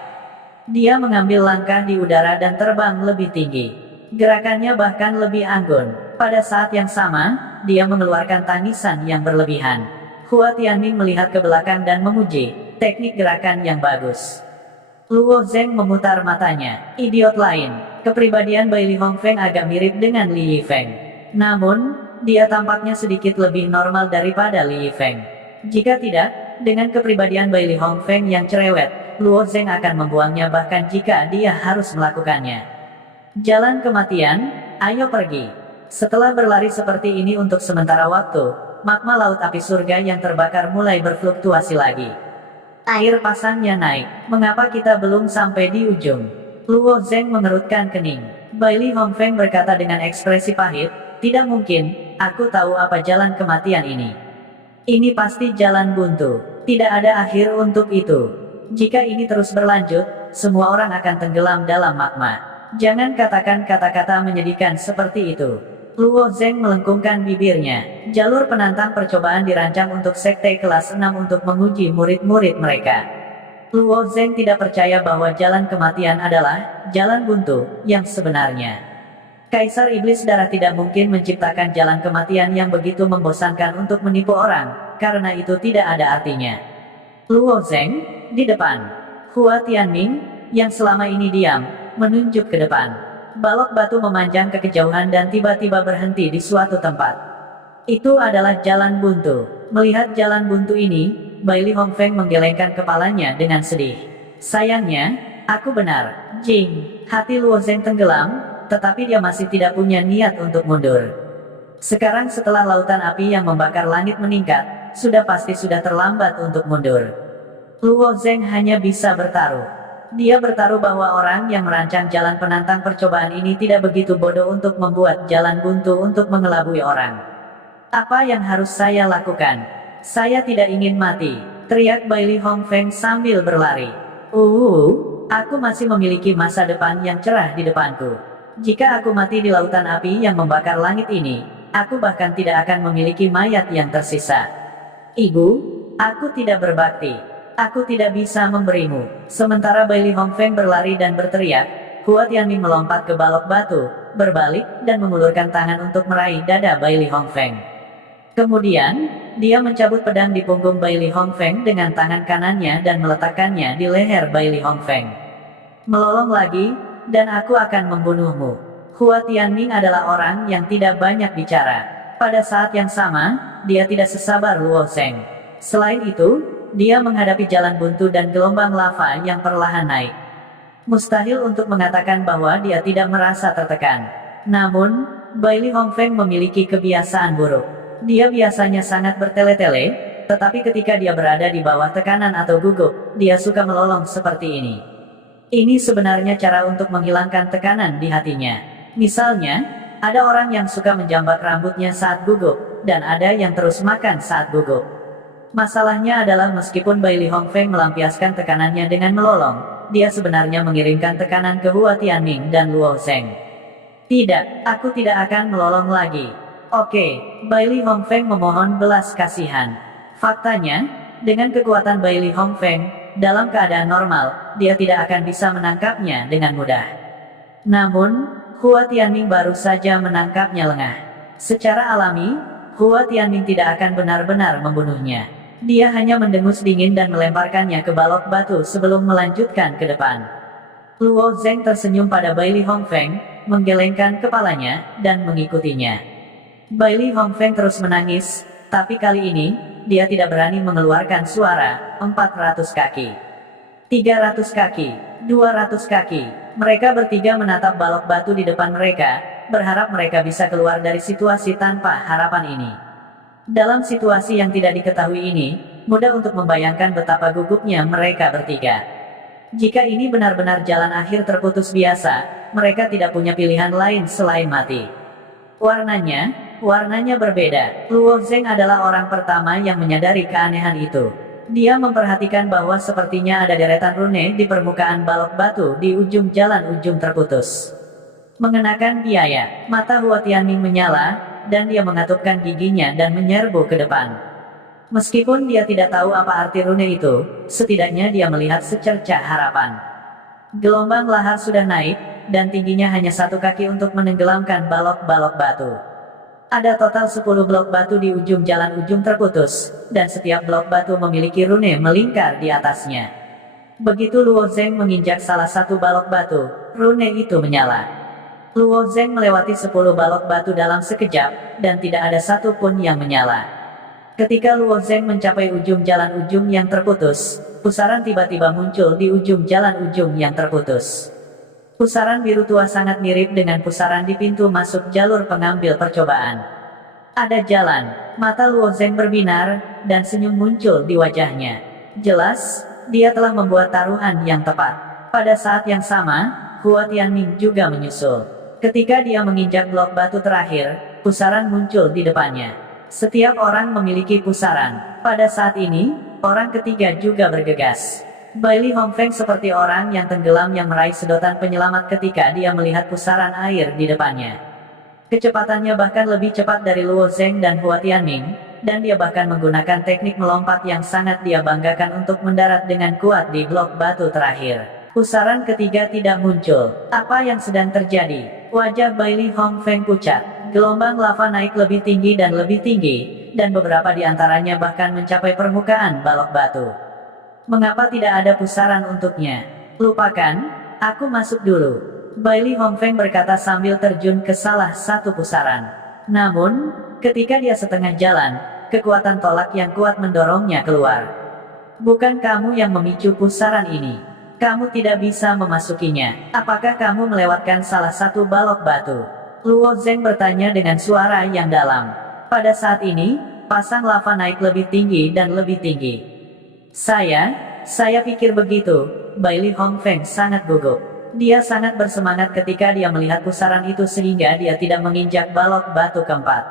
Dia mengambil langkah di udara dan terbang lebih tinggi. Gerakannya bahkan lebih anggun. Pada saat yang sama, dia mengeluarkan tangisan yang berlebihan. Hua Tianming melihat ke belakang dan memuji, teknik gerakan yang bagus. Luo Zheng memutar matanya. Idiot lain. Kepribadian Bai Li Hongfeng agak mirip dengan Li Yifeng. Namun, dia tampaknya sedikit lebih normal daripada Li Yifeng. Jika tidak, dengan kepribadian Bai Li Hongfeng yang cerewet, Luo Zheng akan membuangnya bahkan jika dia harus melakukannya. Jalan kematian, ayo pergi. Setelah berlari seperti ini untuk sementara waktu, magma laut api surga yang terbakar mulai berfluktuasi lagi. Air pasangnya naik. Mengapa kita belum sampai di ujung? Luo Zheng mengerutkan kening. Bai Li Hongfeng berkata dengan ekspresi pahit, tidak mungkin, aku tahu apa jalan kematian ini. Ini pasti jalan buntu. Tidak ada akhir untuk itu. Jika ini terus berlanjut, semua orang akan tenggelam dalam magma. Jangan katakan kata-kata menyedihkan seperti itu. Luo Zheng melengkungkan bibirnya. Jalur penantang percobaan dirancang untuk sekte kelas 6 untuk menguji murid-murid mereka. Luo Zheng tidak percaya bahwa jalan kematian adalah jalan buntu yang sebenarnya. Kaisar Iblis Darah tidak mungkin menciptakan jalan kematian yang begitu membosankan untuk menipu orang, karena itu tidak ada artinya. Luo Zheng, di depan. Hua Tianming, yang selama ini diam, menunjuk ke depan. Balok batu memanjang ke kejauhan dan tiba-tiba berhenti di suatu tempat. Itu adalah jalan buntu. Melihat jalan buntu ini, Bai Li Hongfeng menggelengkan kepalanya dengan sedih. Sayangnya, aku benar, Jing. Hati Luo Zheng tenggelam, tetapi dia masih tidak punya niat untuk mundur. Sekarang setelah lautan api yang membakar langit meningkat, sudah pasti sudah terlambat untuk mundur. Luo Zheng hanya bisa bertaruh. Dia bertaruh bahwa orang yang merancang jalan penantang percobaan ini tidak begitu bodoh untuk membuat jalan buntu untuk mengelabui orang. Apa yang harus saya lakukan? Saya tidak ingin mati, teriak Bai Li Hongfeng sambil berlari. Aku masih memiliki masa depan yang cerah di depanku. Jika aku mati di lautan api yang membakar langit ini, aku bahkan tidak akan memiliki mayat yang tersisa. Ibu, aku tidak berbakti. Aku tidak bisa memberimu. Sementara Bai Li Hongfeng berlari dan berteriak, Hua Tianming melompat ke balok batu, berbalik, dan mengulurkan tangan untuk meraih dada Bai Li Hongfeng. Kemudian, dia mencabut pedang di punggung Bai Li Hongfeng dengan tangan kanannya dan meletakkannya di leher Bai Li Hongfeng. Melolong lagi, dan aku akan membunuhmu. Hua Tianming adalah orang yang tidak banyak bicara. Pada saat yang sama, dia tidak sesabar Luo Zheng. Selain itu, dia menghadapi jalan buntu dan gelombang lava yang perlahan naik. Mustahil untuk mengatakan bahwa dia tidak merasa tertekan. Namun, Bai Li Hongfeng memiliki kebiasaan buruk. Dia biasanya sangat bertele-tele, tetapi ketika dia berada di bawah tekanan atau gugup, dia suka melolong seperti ini. Ini sebenarnya cara untuk menghilangkan tekanan di hatinya. Misalnya, ada orang yang suka menjambak rambutnya saat gugup, dan ada yang terus makan saat gugup. Masalahnya adalah meskipun Bai Li Hongfeng melampiaskan tekanannya dengan melolong, dia sebenarnya mengirimkan tekanan ke Hua Tianming dan Luo Zheng. Tidak, aku tidak akan melolong lagi. Oke, Bai Li Hongfeng memohon belas kasihan. Faktanya, dengan kekuatan Bai Li Hongfeng, dalam keadaan normal, dia tidak akan bisa menangkapnya dengan mudah. Namun, Hua Tianming baru saja menangkapnya lengah. Secara alami, Hua Tianming tidak akan benar-benar membunuhnya. Dia hanya mendengus dingin dan melemparkannya ke balok batu sebelum melanjutkan ke depan. Luo Zheng tersenyum pada Bai Li Hongfeng, menggelengkan kepalanya, dan mengikutinya. Bai Li Hongfeng terus menangis, tapi kali ini, dia tidak berani mengeluarkan suara. 400 kaki. 300 kaki. 200 kaki. Mereka bertiga menatap balok batu di depan mereka, berharap mereka bisa keluar dari situasi tanpa harapan ini. Dalam situasi yang tidak diketahui ini, mudah untuk membayangkan betapa gugupnya mereka bertiga. Jika ini benar-benar jalan akhir terputus biasa, mereka tidak punya pilihan lain selain mati. Warnanya berbeda. Luo Zheng adalah orang pertama yang menyadari keanehan itu. Dia memperhatikan bahwa sepertinya ada deretan rune di permukaan balok batu di ujung jalan ujung terputus. Mengenakan biaya, mata Hua Tianming menyala, dan dia mengatupkan giginya dan menyerbu ke depan. Meskipun dia tidak tahu apa arti rune itu, setidaknya dia melihat secercah harapan. Gelombang lahar sudah naik, dan tingginya hanya 1 kaki untuk menenggelamkan balok-balok batu. Ada total 10 blok batu di ujung jalan ujung terputus, dan setiap blok batu memiliki rune melingkar di atasnya. Begitu Luo Zeng menginjak salah satu balok batu, rune itu menyala. Luo Zeng melewati 10 balok batu dalam sekejap, dan tidak ada satu pun yang menyala. Ketika Luo Zeng mencapai ujung jalan ujung yang terputus, pusaran tiba-tiba muncul di ujung jalan ujung yang terputus. Pusaran biru tua sangat mirip dengan pusaran di pintu masuk jalur pengambil percobaan. Ada jalan, mata Luo Zeng berbinar, dan senyum muncul di wajahnya. Jelas, dia telah membuat taruhan yang tepat. Pada saat yang sama, Hua Tianming juga menyusul. Ketika dia menginjak blok batu terakhir, pusaran muncul di depannya. Setiap orang memiliki pusaran. Pada saat ini, orang ketiga juga bergegas. Bailey Hongfeng seperti orang yang tenggelam yang meraih sedotan penyelamat ketika dia melihat pusaran air di depannya. Kecepatannya bahkan lebih cepat dari Luo Zeng dan Hua Tianming, dan dia bahkan menggunakan teknik melompat yang sangat dia banggakan untuk mendarat dengan kuat di blok batu terakhir. Pusaran ketiga tidak muncul. Apa yang sedang terjadi? Wajah Bailey Hongfeng pucat. Gelombang lava naik lebih tinggi dan lebih tinggi, dan beberapa di antaranya bahkan mencapai permukaan balok batu. Mengapa tidak ada pusaran untuknya? Lupakan, aku masuk dulu. Bailey Hongfeng berkata sambil terjun ke salah satu pusaran. Namun, ketika dia setengah jalan, kekuatan tolak yang kuat mendorongnya keluar. Bukan kamu yang memicu pusaran ini. Kamu tidak bisa memasukinya. Apakah kamu melewatkan salah satu balok batu? Luo Zeng bertanya dengan suara yang dalam. Pada saat ini, pasang lava naik lebih tinggi dan lebih tinggi. Saya pikir begitu. Bailey Hongfeng sangat gugup. Dia sangat bersemangat ketika dia melihat pusaran itu sehingga dia tidak menginjak balok batu keempat.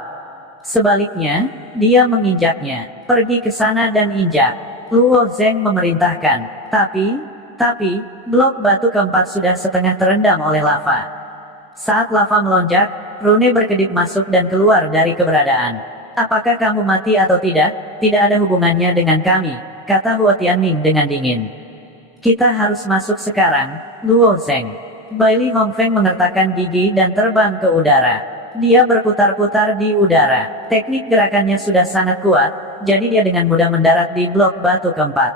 Sebaliknya, dia menginjaknya. Pergi ke sana dan injak. Luo Zeng memerintahkan. Tapi, blok batu keempat sudah setengah terendam oleh lava. Saat lava melonjak, rune berkedip masuk dan keluar dari keberadaan. Apakah kamu mati atau tidak? Tidak ada hubungannya dengan kami, kata Hua Tianming dengan dingin. Kita harus masuk sekarang, Luo Zeng. Bailey Hongfeng mengertakkan gigi dan terbang ke udara. Dia berputar-putar di udara. Teknik gerakannya sudah sangat kuat, jadi dia dengan mudah mendarat di blok batu keempat.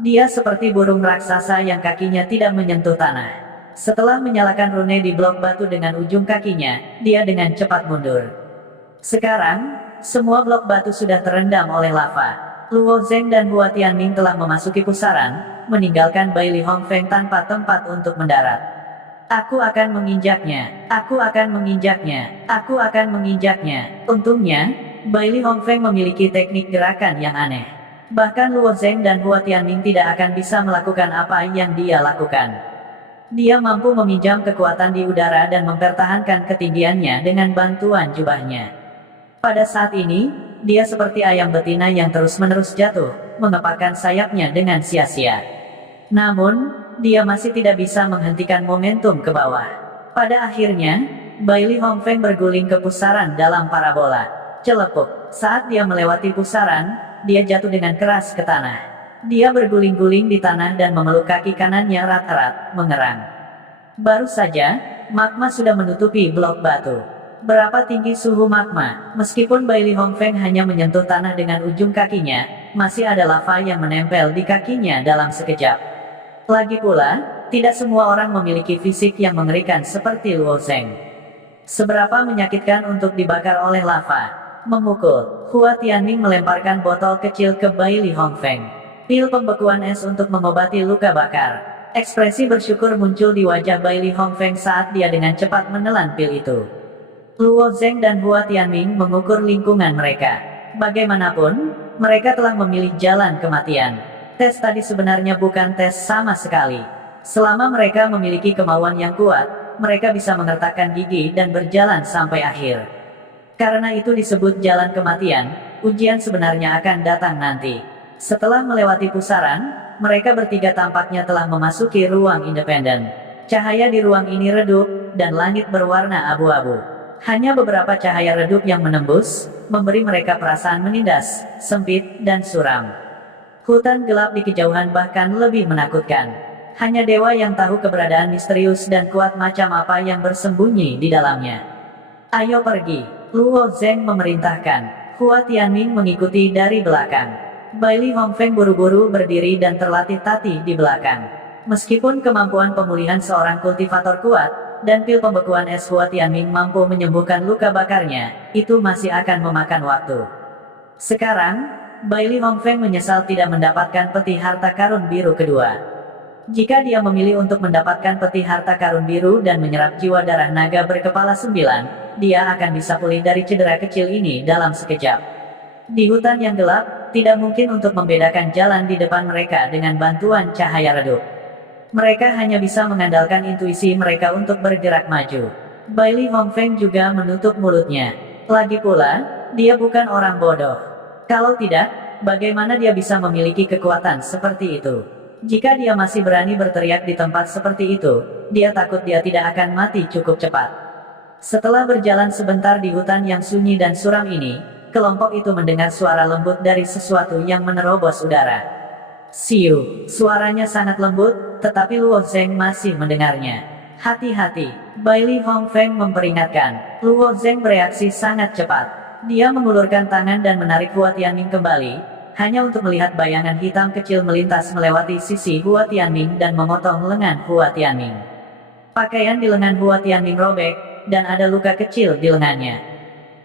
Dia seperti burung raksasa yang kakinya tidak menyentuh tanah. Setelah menyalakan rune di blok batu dengan ujung kakinya, dia dengan cepat mundur. Sekarang, semua blok batu sudah terendam oleh lava. Luo Zeng dan Hua Tianming telah memasuki pusaran, meninggalkan Bailey Hongfeng tanpa tempat untuk mendarat. Aku akan menginjaknya, aku akan menginjaknya, aku akan menginjaknya. Untungnya, Bailey Hongfeng memiliki teknik gerakan yang aneh. Bahkan Luo Zeng dan Hua Tianming tidak akan bisa melakukan apa yang dia lakukan. Dia mampu meminjam kekuatan di udara dan mempertahankan ketinggiannya dengan bantuan jubahnya. Pada saat ini, dia seperti ayam betina yang terus-menerus jatuh, mengepakkan sayapnya dengan sia-sia. Namun, dia masih tidak bisa menghentikan momentum ke bawah. Pada akhirnya, Bailey Hongfeng berguling ke pusaran dalam parabola. Celepuk, saat dia melewati pusaran, dia jatuh dengan keras ke tanah. Dia berguling-guling di tanah dan memeluk kaki kanannya erat-erat, mengerang. Baru saja, magma sudah menutupi blok batu. Berapa tinggi suhu magma? Meskipun Bailey Hongfeng hanya menyentuh tanah dengan ujung kakinya, masih ada lava yang menempel di kakinya dalam sekejap. Lagi pula, tidak semua orang memiliki fisik yang mengerikan seperti Luo Zeng. Seberapa menyakitkan untuk dibakar oleh lava? Memukul. Hua Tianming melemparkan botol kecil ke Bailey Hongfeng. Pil pembekuan es untuk mengobati luka bakar. Ekspresi bersyukur muncul di wajah Bailey Hongfeng saat dia dengan cepat menelan pil itu. Luo Zeng dan Hua Tianming mengukur lingkungan mereka. Bagaimanapun, mereka telah memilih jalan kematian. Tes tadi sebenarnya bukan tes sama sekali. Selama mereka memiliki kemauan yang kuat, mereka bisa mengertakkan gigi dan berjalan sampai akhir. Karena itu disebut jalan kematian, ujian sebenarnya akan datang nanti. Setelah melewati pusaran, mereka bertiga tampaknya telah memasuki ruang independen. Cahaya di ruang ini redup, dan langit berwarna abu-abu. Hanya beberapa cahaya redup yang menembus, memberi mereka perasaan menindas, sempit, dan suram. Hutan gelap di kejauhan bahkan lebih menakutkan. Hanya dewa yang tahu keberadaan misterius dan kuat macam apa yang bersembunyi di dalamnya. Ayo pergi. Luo Zheng memerintahkan. Hua Tianming mengikuti dari belakang. Bailey Hongfeng buru-buru berdiri dan terlatih tatih di belakang. Meskipun kemampuan pemulihan seorang kultivator kuat, dan pil pembekuan es Hua Tianming mampu menyembuhkan luka bakarnya, itu masih akan memakan waktu. Sekarang, Bailey Hongfeng menyesal tidak mendapatkan peti harta karun biru kedua. Jika dia memilih untuk mendapatkan peti harta karun biru dan menyerap jiwa darah naga berkepala 9, dia akan bisa pulih dari cedera kecil ini dalam sekejap. Di hutan yang gelap, tidak mungkin untuk membedakan jalan di depan mereka dengan bantuan cahaya redup. Mereka hanya bisa mengandalkan intuisi mereka untuk bergerak maju. Bailey Hongfeng juga menutup mulutnya. Lagi pula, dia bukan orang bodoh. Kalau tidak, bagaimana dia bisa memiliki kekuatan seperti itu? Jika dia masih berani berteriak di tempat seperti itu, dia takut dia tidak akan mati cukup cepat. Setelah berjalan sebentar di hutan yang sunyi dan suram ini, kelompok itu mendengar suara lembut dari sesuatu yang menerobos udara. Siu, suaranya sangat lembut, tetapi Luo Zheng masih mendengarnya. Hati-hati, Bailey Hongfeng memperingatkan. Luo Zheng bereaksi sangat cepat. Dia mengulurkan tangan dan menarik Hua Tianming kembali, hanya untuk melihat bayangan hitam kecil melintas melewati sisi Hua Tianming dan memotong lengan Hua Tianming. Pakaian di lengan Hua Tianming robek, dan ada luka kecil di lengannya.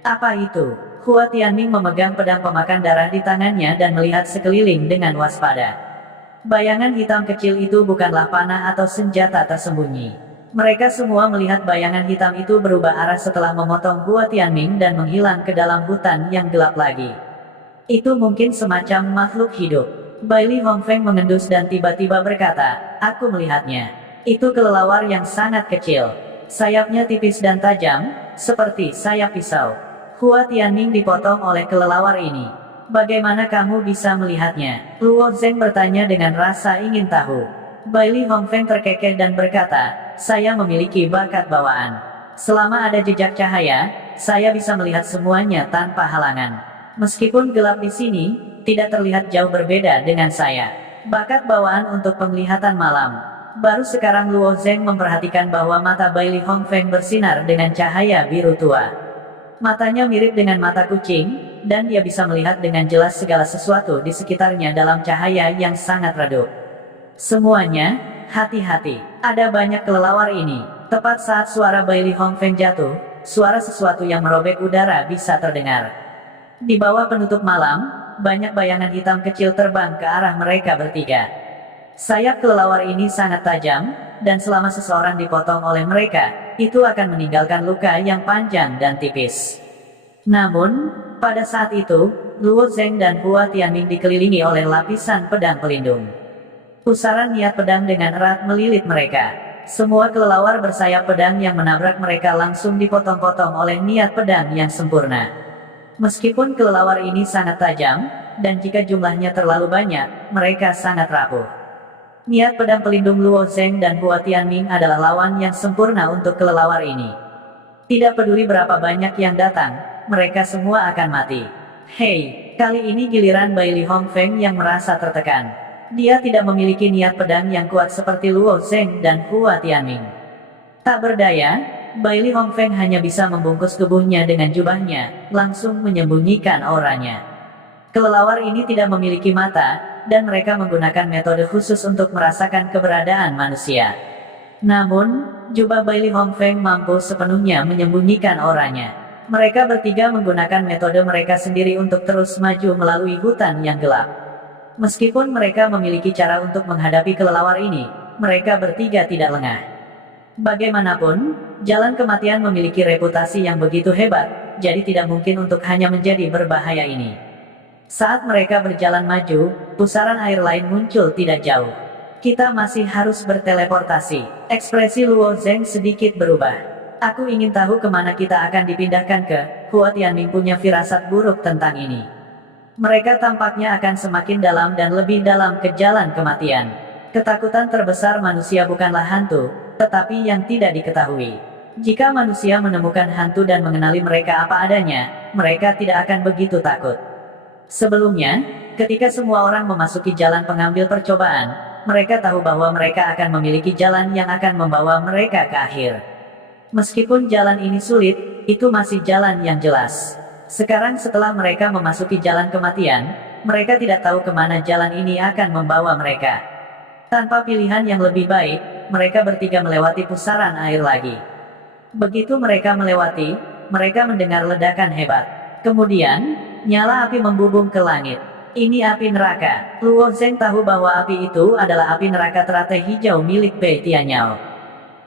Apa itu? Hua Tianming memegang pedang pemakan darah di tangannya dan melihat sekeliling dengan waspada. Bayangan hitam kecil itu bukanlah panah atau senjata tersembunyi. Mereka semua melihat bayangan hitam itu berubah arah setelah memotong Hua Tianming dan menghilang ke dalam hutan yang gelap lagi. Itu mungkin semacam makhluk hidup. Bailey Hongfeng mengendus dan tiba-tiba berkata, "Aku melihatnya. Itu kelelawar yang sangat kecil. Sayapnya tipis dan tajam, seperti sayap pisau." Hua Tianming dipotong oleh kelelawar ini. "Bagaimana kamu bisa melihatnya?" Luo Zheng bertanya dengan rasa ingin tahu. Bailey Hongfeng terkekeh dan berkata, "Saya memiliki bakat bawaan. Selama ada jejak cahaya, saya bisa melihat semuanya tanpa halangan. Meskipun gelap di sini, tidak terlihat jauh berbeda dengan saya. Bakat bawaan untuk penglihatan malam." Baru sekarang Luo Zheng memperhatikan bahwa mata Bailey Hongfeng bersinar dengan cahaya biru tua. Matanya mirip dengan mata kucing, dan dia bisa melihat dengan jelas segala sesuatu di sekitarnya dalam cahaya yang sangat redup. "Semuanya, hati-hati. Ada banyak kelelawar ini." Tepat saat suara Bailey Hongfeng jatuh, suara sesuatu yang merobek udara bisa terdengar. Di bawah penutup malam, banyak bayangan hitam kecil terbang ke arah mereka bertiga. Sayap kelelawar ini sangat tajam, dan selama seseorang dipotong oleh mereka, itu akan meninggalkan luka yang panjang dan tipis. Namun, pada saat itu, Luo Zheng dan Hua Tianming dikelilingi oleh lapisan pedang pelindung. Pusaran niat pedang dengan erat melilit mereka. Semua kelelawar bersayap pedang yang menabrak mereka langsung dipotong-potong oleh niat pedang yang sempurna. Meskipun kelelawar ini sangat tajam, dan jika jumlahnya terlalu banyak, mereka sangat rapuh. Niat pedang pelindung Luo Zheng dan Hua Tianming adalah lawan yang sempurna untuk kelelawar ini. Tidak peduli berapa banyak yang datang, mereka semua akan mati. Hei, kali ini giliran Bailey Hongfeng yang merasa tertekan. Dia tidak memiliki niat pedang yang kuat seperti Luo Zheng dan Hua Tianming. Tak berdaya, Bailey Hongfeng hanya bisa membungkus tubuhnya dengan jubahnya, langsung menyembunyikan auranya. Kelelawar ini tidak memiliki mata, dan mereka menggunakan metode khusus untuk merasakan keberadaan manusia. Namun, jubah Bailey Hongfeng mampu sepenuhnya menyembunyikan auranya. Mereka bertiga menggunakan metode mereka sendiri untuk terus maju melalui hutan yang gelap. Meskipun mereka memiliki cara untuk menghadapi kelelawar ini, mereka bertiga tidak lengah. Bagaimanapun, jalan kematian memiliki reputasi yang begitu hebat, jadi tidak mungkin untuk hanya menjadi berbahaya ini. Saat mereka berjalan maju, pusaran air lain muncul tidak jauh. "Kita masih harus berteleportasi." Ekspresi Luo Zheng sedikit berubah. "Aku ingin tahu kemana kita akan dipindahkan ke." Hua Tianming punya firasat buruk tentang ini. Mereka tampaknya akan semakin dalam dan lebih dalam ke jalan kematian. Ketakutan terbesar manusia bukanlah hantu, tetapi yang tidak diketahui. Jika manusia menemukan hantu dan mengenali mereka apa adanya, mereka tidak akan begitu takut. Sebelumnya, ketika semua orang memasuki jalan pengambil percobaan, mereka tahu bahwa mereka akan memiliki jalan yang akan membawa mereka ke akhir. Meskipun jalan ini sulit, itu masih jalan yang jelas. Sekarang setelah mereka memasuki jalan kematian, mereka tidak tahu kemana jalan ini akan membawa mereka. Tanpa pilihan yang lebih baik, mereka bertiga melewati pusaran air lagi. Begitu mereka melewati, mereka mendengar ledakan hebat. Kemudian, nyala api membubung ke langit. Ini api neraka. Luo Zeng tahu bahwa api itu adalah api neraka teratai hijau milik Pei Tianyao.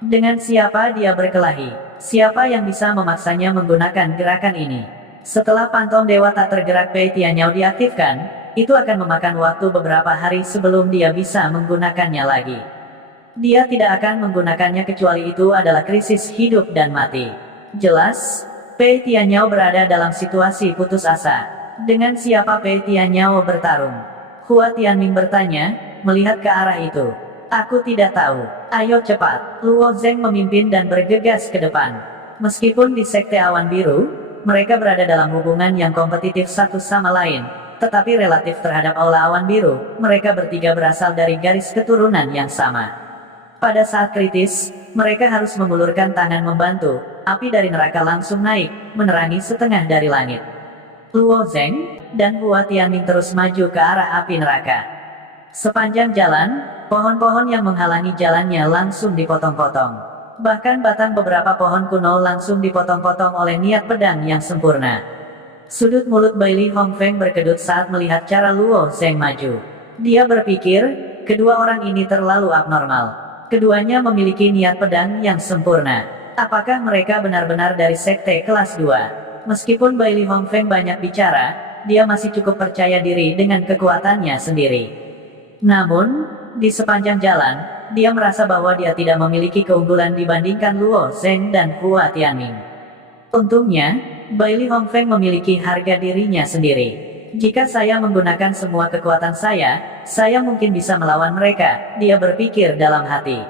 Dengan siapa dia berkelahi? Siapa yang bisa memaksanya menggunakan gerakan ini? Setelah pantom dewa tak tergerak Pei Tianyao diaktifkan, itu akan memakan waktu beberapa hari sebelum dia bisa menggunakannya lagi. Dia tidak akan menggunakannya kecuali itu adalah krisis hidup dan mati. Jelas, Pei Tianyao berada dalam situasi putus asa. Dengan siapa Pei Tianyao bertarung? Hua Tianming bertanya, melihat ke arah itu. Aku tidak tahu. Ayo cepat. Luo Zeng memimpin dan bergegas ke depan. Meskipun di Sekte Awan Biru, mereka berada dalam hubungan yang kompetitif satu sama lain, tetapi relatif terhadap Aula Awan Biru, mereka bertiga berasal dari garis keturunan yang sama. Pada saat kritis, mereka harus mengulurkan tangan membantu. Api dari neraka langsung naik, menerangi setengah dari langit. Luo Zeng dan Hua Tianming terus maju ke arah api neraka. Sepanjang jalan, pohon-pohon yang menghalangi jalannya langsung dipotong-potong. Bahkan batang beberapa pohon kuno langsung dipotong-potong oleh niat pedang yang sempurna. Sudut mulut Baili Hongfeng berkedut saat melihat cara Luo Zeng maju. Dia berpikir, kedua orang ini terlalu abnormal. Keduanya memiliki niat pedang yang sempurna. Apakah mereka benar-benar dari sekte kelas 2? Meskipun Baili Hongfeng banyak bicara, dia masih cukup percaya diri dengan kekuatannya sendiri. Namun, di sepanjang jalan, dia merasa bahwa dia tidak memiliki keunggulan dibandingkan Luo Zeng dan Hua Tianming. Untungnya, Baili Hongfeng memiliki harga dirinya sendiri. Jika saya menggunakan semua kekuatan saya mungkin bisa melawan mereka, dia berpikir dalam hati.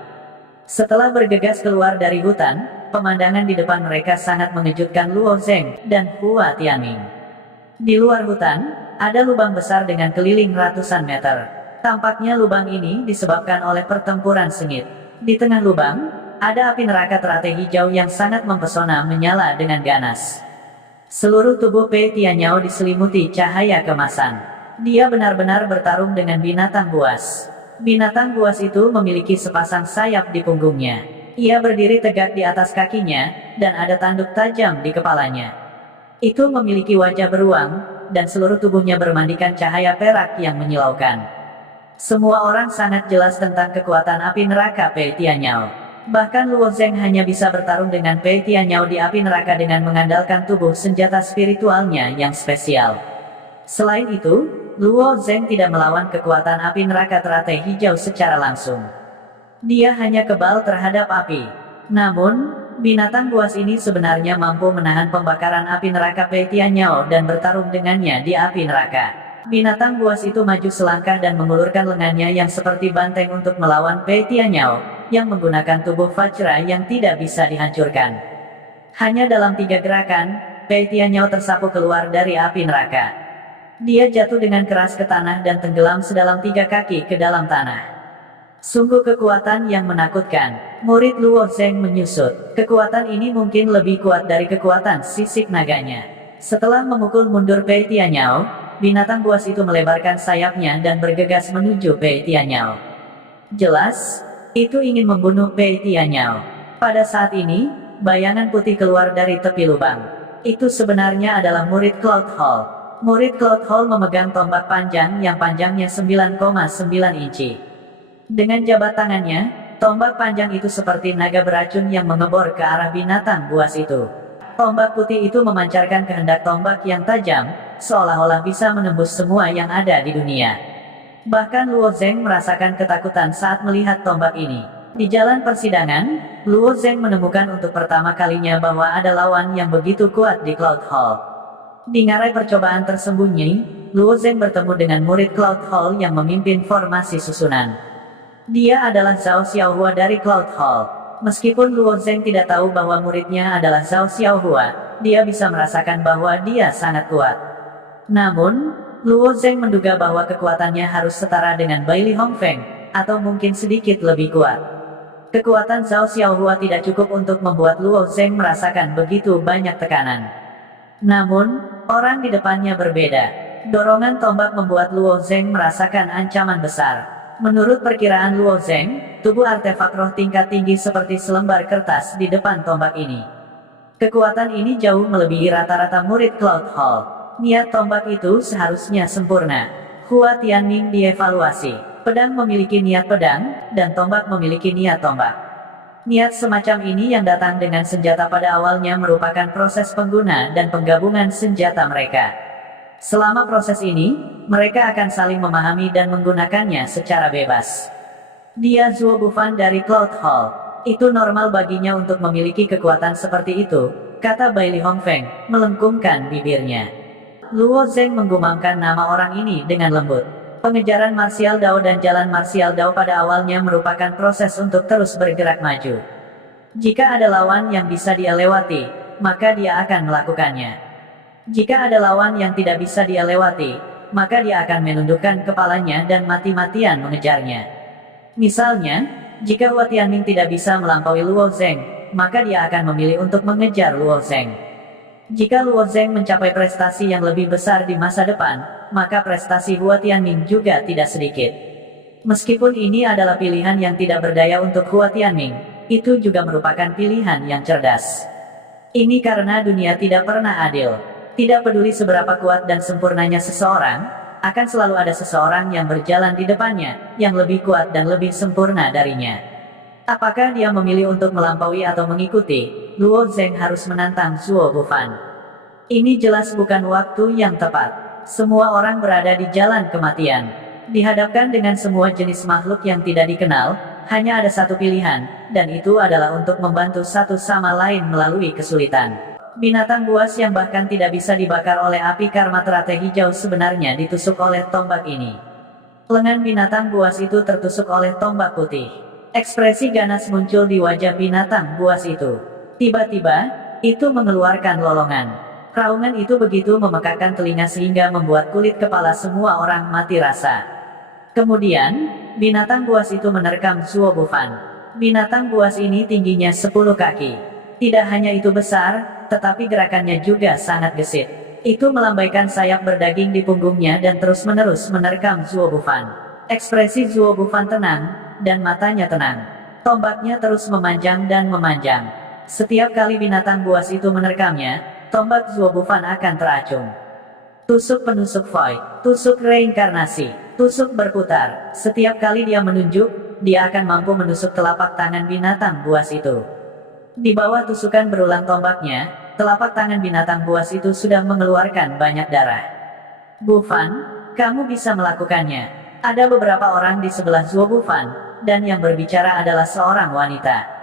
Setelah bergegas keluar dari hutan, pemandangan di depan mereka sangat mengejutkan Luo Zeng dan Hua Tianming. Di luar hutan, ada lubang besar dengan keliling ratusan meter. Tampaknya lubang ini disebabkan oleh pertempuran sengit. Di tengah lubang, ada api neraka teratai hijau yang sangat mempesona menyala dengan ganas. Seluruh tubuh Pei Tianyao diselimuti cahaya kemasan. Dia benar-benar bertarung dengan binatang buas. Binatang buas itu memiliki sepasang sayap di punggungnya. Ia berdiri tegak di atas kakinya, dan ada tanduk tajam di kepalanya. Itu memiliki wajah beruang, dan seluruh tubuhnya bermandikan cahaya perak yang menyilaukan. Semua orang sangat jelas tentang kekuatan api neraka Pei Tianyao. Bahkan Luo Zeng hanya bisa bertarung dengan Pei Tianyao di api neraka dengan mengandalkan tubuh senjata spiritualnya yang spesial. Selain itu, Luo Zeng tidak melawan kekuatan api neraka teratai hijau secara langsung. Dia hanya kebal terhadap api. Namun, binatang buas ini sebenarnya mampu menahan pembakaran api neraka Pei Tianyao dan bertarung dengannya di api neraka. Binatang buas itu maju selangkah dan mengulurkan lengannya yang seperti banteng untuk melawan Pei Tianyao, yang menggunakan tubuh Vajra yang tidak bisa dihancurkan. Hanya dalam 3 gerakan, Pei Tianyao tersapu keluar dari api neraka. Dia jatuh dengan keras ke tanah dan tenggelam sedalam 3 kaki ke dalam tanah. Sungguh kekuatan yang menakutkan. Murid Luo Zeng menyusut. Kekuatan ini mungkin lebih kuat dari kekuatan sisik naganya. Setelah memukul mundur Pei Tianyao, binatang buas itu melebarkan sayapnya dan bergegas menuju Pei Tianyao. Jelas, itu ingin membunuh Pei Tianyao. Pada saat ini, bayangan putih keluar dari tepi lubang. Itu sebenarnya adalah murid Cloud Hall. Murid Cloud Hall memegang tombak panjang yang panjangnya 9,9 inci. Dengan jabat tangannya, tombak panjang itu seperti naga beracun yang mengebor ke arah binatang buas itu. Tombak putih itu memancarkan kehendak tombak yang tajam, seolah-olah bisa menembus semua yang ada di dunia. Bahkan Luo Zeng merasakan ketakutan saat melihat tombak ini. Di jalan persidangan, Luo Zeng menemukan untuk pertama kalinya bahwa ada lawan yang begitu kuat di Cloud Hall. Di ngarai percobaan tersembunyi, Luo Zeng bertemu dengan murid Cloud Hall yang memimpin formasi susunan. Dia adalah Zhao Xiaohua dari Cloud Hall. Meskipun Luo Zeng tidak tahu bahwa muridnya adalah Zhao Xiaohua, dia bisa merasakan bahwa dia sangat kuat. Namun, Luo Zeng menduga bahwa kekuatannya harus setara dengan Baili Hongfeng, atau mungkin sedikit lebih kuat. Kekuatan Zhao Xiaohua tidak cukup untuk membuat Luo Zeng merasakan begitu banyak tekanan. Namun, orang di depannya berbeda. Dorongan tombak membuat Luo Zeng merasakan ancaman besar. Menurut perkiraan Luo Zeng, tubuh artefak roh tingkat tinggi seperti selembar kertas di depan tombak ini. Kekuatan ini jauh melebihi rata-rata murid Cloud Hall. Niat tombak itu seharusnya sempurna. Hua Tianming dievaluasi. Pedang memiliki niat pedang, dan tombak memiliki niat tombak. Niat semacam ini yang datang dengan senjata pada awalnya merupakan proses pengguna dan penggabungan senjata mereka. Selama proses ini, mereka akan saling memahami dan menggunakannya secara bebas. Dia Zuo Bufan dari Cloud Hall. Itu normal baginya untuk memiliki kekuatan seperti itu, kata Bai Li Hongfeng, melengkungkan bibirnya. Luo Zeng menggumamkan nama orang ini dengan lembut. Pengejaran martial Dao dan jalan martial Dao pada awalnya merupakan proses untuk terus bergerak maju. Jika ada lawan yang bisa dia lewati, maka dia akan melakukannya. Jika ada lawan yang tidak bisa dia lewati, maka dia akan menundukkan kepalanya dan mati-matian mengejarnya. Misalnya, jika Hua Tianming tidak bisa melampaui Luo Zeng, maka dia akan memilih untuk mengejar Luo Zeng. Jika Luo Zeng mencapai prestasi yang lebih besar di masa depan, maka prestasi Hua Tianming juga tidak sedikit. Meskipun ini adalah pilihan yang tidak berdaya untuk Hua Tianming, itu juga merupakan pilihan yang cerdas. Ini karena dunia tidak pernah adil. Tidak peduli seberapa kuat dan sempurnanya seseorang, akan selalu ada seseorang yang berjalan di depannya, yang lebih kuat dan lebih sempurna darinya. Apakah dia memilih untuk melampaui atau mengikuti, Luo Zeng harus menantang Zuo Bufan. Ini jelas bukan waktu yang tepat. Semua orang berada di jalan kematian. Dihadapkan dengan semua jenis makhluk yang tidak dikenal, hanya ada satu pilihan, dan itu adalah untuk membantu satu sama lain melalui kesulitan. Binatang buas yang bahkan tidak bisa dibakar oleh api karma teratai hijau sebenarnya ditusuk oleh tombak ini. Lengan binatang buas itu tertusuk oleh tombak putih. Ekspresi ganas muncul di wajah binatang buas itu. Tiba-tiba, itu mengeluarkan lolongan. Raungan itu begitu memekakkan telinga sehingga membuat kulit kepala semua orang mati rasa. Kemudian, binatang buas itu menerkam Zuo Bufan. Binatang buas ini tingginya 10 kaki. Tidak hanya itu besar, tetapi gerakannya juga sangat gesit. Itu melambaikan sayap berdaging di punggungnya dan terus-menerus menerkam Zuo Bufan. Ekspresi Zuo Bufan tenang, dan matanya tenang. Tombaknya terus memanjang dan memanjang. Setiap kali binatang buas itu menerkamnya, tombak Zuo Bufan akan teracung. Tusuk penusuk void, tusuk reinkarnasi, tusuk berputar. Setiap kali dia menunjuk, dia akan mampu menusuk telapak tangan binatang buas itu. Di bawah tusukan berulang tombaknya, telapak tangan binatang buas itu sudah mengeluarkan banyak darah. Bufan, kamu bisa melakukannya. Ada beberapa orang di sebelah Zuo Bufan, dan yang berbicara adalah seorang wanita.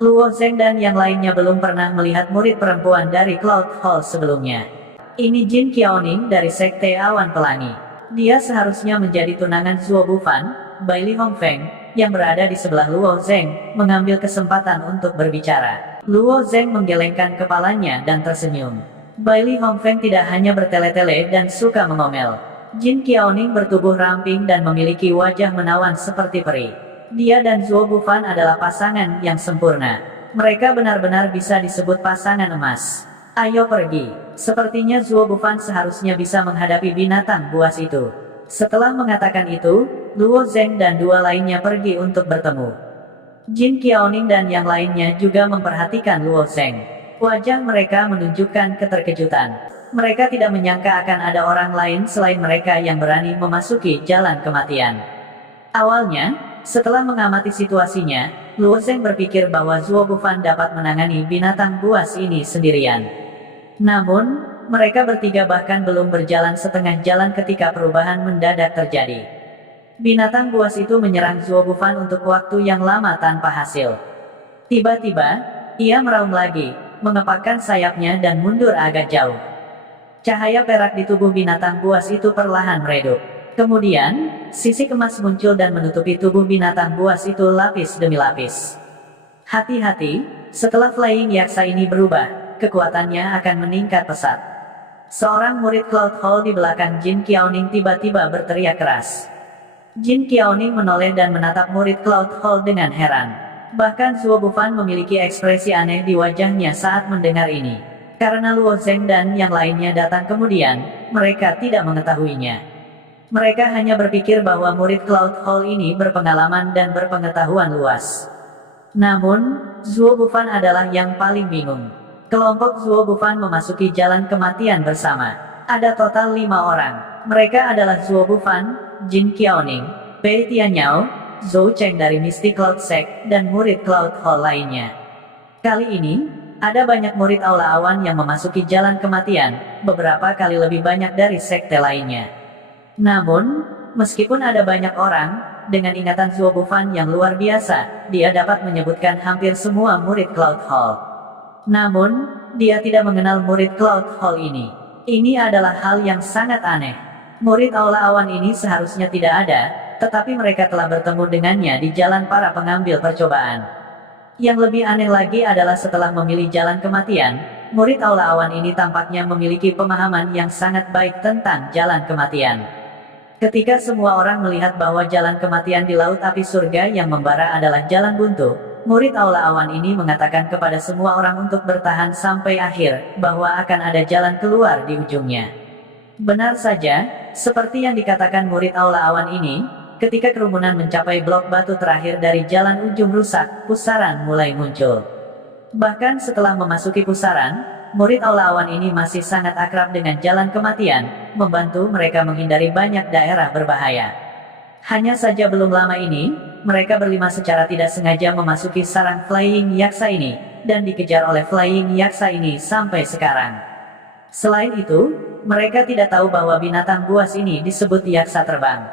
Luo Zeng dan yang lainnya belum pernah melihat murid perempuan dari Cloud Hall sebelumnya. Ini Jin Qiaoning dari Sekte Awan Pelangi. Dia seharusnya menjadi tunangan Zuo Bufan. Bai Li Hongfeng, yang berada di sebelah Luo Zeng, mengambil kesempatan untuk berbicara. Luo Zeng menggelengkan kepalanya dan tersenyum. Bai Li Hongfeng tidak hanya bertele-tele dan suka mengomel. Jin Qiaoning bertubuh ramping dan memiliki wajah menawan seperti peri. Dia dan Zuo Bufan adalah pasangan yang sempurna. Mereka benar-benar bisa disebut pasangan emas. Ayo pergi. Sepertinya Zuo Bufan seharusnya bisa menghadapi binatang buas itu. Setelah mengatakan itu, Luo Zeng dan dua lainnya pergi untuk bertemu. Jin Qiaoning dan yang lainnya juga memperhatikan Luo Zeng. Wajah mereka menunjukkan keterkejutan. Mereka tidak menyangka akan ada orang lain selain mereka yang berani memasuki jalan kematian. Awalnya, setelah mengamati situasinya, Luo Zeng berpikir bahwa Zuo Bufan dapat menangani binatang buas ini sendirian. Namun, mereka bertiga bahkan belum berjalan setengah jalan ketika perubahan mendadak terjadi. Binatang buas itu menyerang Zuo Bufan untuk waktu yang lama tanpa hasil. Tiba-tiba, ia meraung lagi, mengepakkan sayapnya dan mundur agak jauh. Cahaya perak di tubuh binatang buas itu perlahan meredup. Kemudian, sisik emas muncul dan menutupi tubuh binatang buas itu lapis demi lapis. Hati-hati, setelah Flying Yaksa ini berubah, kekuatannya akan meningkat pesat. Seorang murid Cloud Hall di belakang Jin Qiaoning tiba-tiba berteriak keras. Jin Qiaoning menoleh dan menatap murid Cloud Hall dengan heran. Bahkan Zuo Bufan memiliki ekspresi aneh di wajahnya saat mendengar ini. Karena Luo Zheng dan yang lainnya datang kemudian, mereka tidak mengetahuinya. Mereka hanya berpikir bahwa murid Cloud Hall ini berpengalaman dan berpengetahuan luas. Namun, Zuo Bufan adalah yang paling bingung. Kelompok Zuo Bufan memasuki jalan kematian bersama. Ada total 5 orang. Mereka adalah Zuo Bufan, Jin Qiaoning, Pei Tianyao, Zhou Cheng dari Mystic Cloud Sect, dan murid Cloud Hall lainnya. Kali ini, ada banyak murid Aula Awan yang memasuki jalan kematian, beberapa kali lebih banyak dari sekte lainnya. Namun, meskipun ada banyak orang, dengan ingatan Zuo Bufan yang luar biasa, dia dapat menyebutkan hampir semua murid Cloud Hall. Namun, dia tidak mengenal murid Cloud Hall ini. Ini adalah hal yang sangat aneh. Murid Aula Awan ini seharusnya tidak ada, tetapi mereka telah bertemu dengannya di jalan para pengambil percobaan. Yang lebih aneh lagi adalah setelah memilih jalan kematian, murid Aula Awan ini tampaknya memiliki pemahaman yang sangat baik tentang jalan kematian. Ketika semua orang melihat bahwa jalan kematian di Laut Api Surga yang membara adalah jalan buntu, murid Aula Awan ini mengatakan kepada semua orang untuk bertahan sampai akhir, bahwa akan ada jalan keluar di ujungnya. Benar saja, seperti yang dikatakan murid Aula Awan ini, ketika kerumunan mencapai blok batu terakhir dari jalan ujung rusak, pusaran mulai muncul. Bahkan setelah memasuki pusaran, murid Aula Awan ini masih sangat akrab dengan jalan kematian, membantu mereka menghindari banyak daerah berbahaya. Hanya saja belum lama ini, mereka berlima secara tidak sengaja memasuki sarang Flying Yaksa ini, dan dikejar oleh Flying Yaksa ini sampai sekarang. Selain itu, mereka tidak tahu bahwa binatang buas ini disebut Yaksa terbang.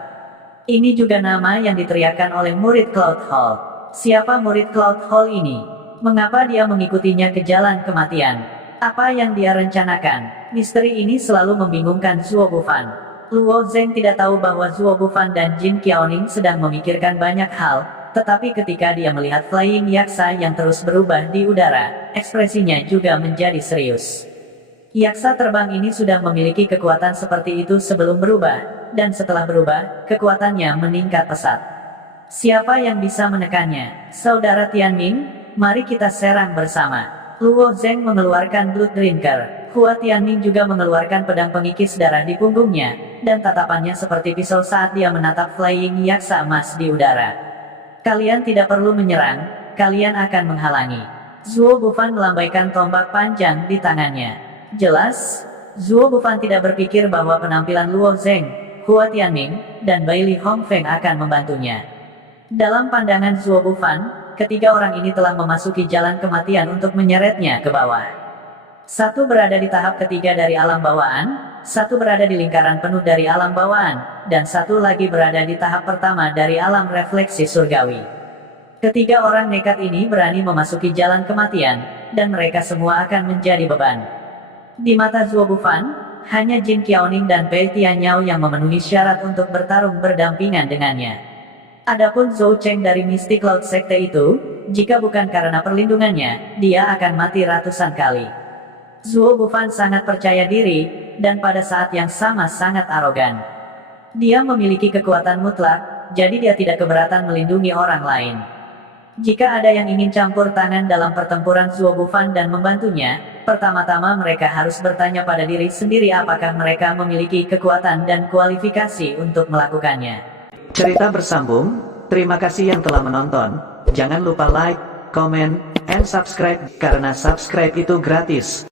Ini juga nama yang diteriakkan oleh murid Cloud Hall. Siapa murid Cloud Hall ini? Mengapa dia mengikutinya ke jalan kematian? Apa yang dia rencanakan? Misteri ini selalu membingungkan Zuo Bufan. Luo Zheng tidak tahu bahwa Zuo Bufan dan Jin Qiaoning sedang memikirkan banyak hal, tetapi ketika dia melihat Flying Yaksa yang terus berubah di udara, ekspresinya juga menjadi serius. Yaksa terbang ini sudah memiliki kekuatan seperti itu sebelum berubah, dan setelah berubah, kekuatannya meningkat pesat. Siapa yang bisa menekannya? Saudara Tianming, mari kita serang bersama. Luo Zheng mengeluarkan Blood Drinker. Hua Tianming juga mengeluarkan pedang pengikis darah di punggungnya, dan tatapannya seperti pisau saat dia menatap Flying Yaksa emas di udara. Kalian tidak perlu menyerang, kalian akan menghalangi. Zuo Bufan melambaikan tombak panjang di tangannya. Jelas, Zuo Bufan tidak berpikir bahwa penampilan Luo Zheng, Hua Tianming, dan Bailey Hongfeng akan membantunya. Dalam pandangan Zuo Bufan, ketiga orang ini telah memasuki jalan kematian untuk menyeretnya ke bawah. Satu berada di tahap ketiga dari alam bawaan, satu berada di lingkaran penuh dari alam bawaan, dan satu lagi berada di tahap pertama dari alam refleksi surgawi. Ketiga orang nekat ini berani memasuki jalan kematian, dan mereka semua akan menjadi beban. Di mata Zuo Bufan, hanya Jin Qiaoning dan Pei Tianyao yang memenuhi syarat untuk bertarung berdampingan dengannya. Adapun Zhou Cheng dari Mystic Cloud Sekte itu, jika bukan karena perlindungannya, dia akan mati ratusan kali. Zuo Bufan sangat percaya diri, dan pada saat yang sama sangat arogan. Dia memiliki kekuatan mutlak, jadi dia tidak keberatan melindungi orang lain. Jika ada yang ingin campur tangan dalam pertempuran Zuo Bufan dan membantunya, pertama-tama mereka harus bertanya pada diri sendiri apakah mereka memiliki kekuatan dan kualifikasi untuk melakukannya. Cerita bersambung, terima kasih yang telah menonton. Jangan lupa like, comment, and subscribe, karena subscribe itu gratis.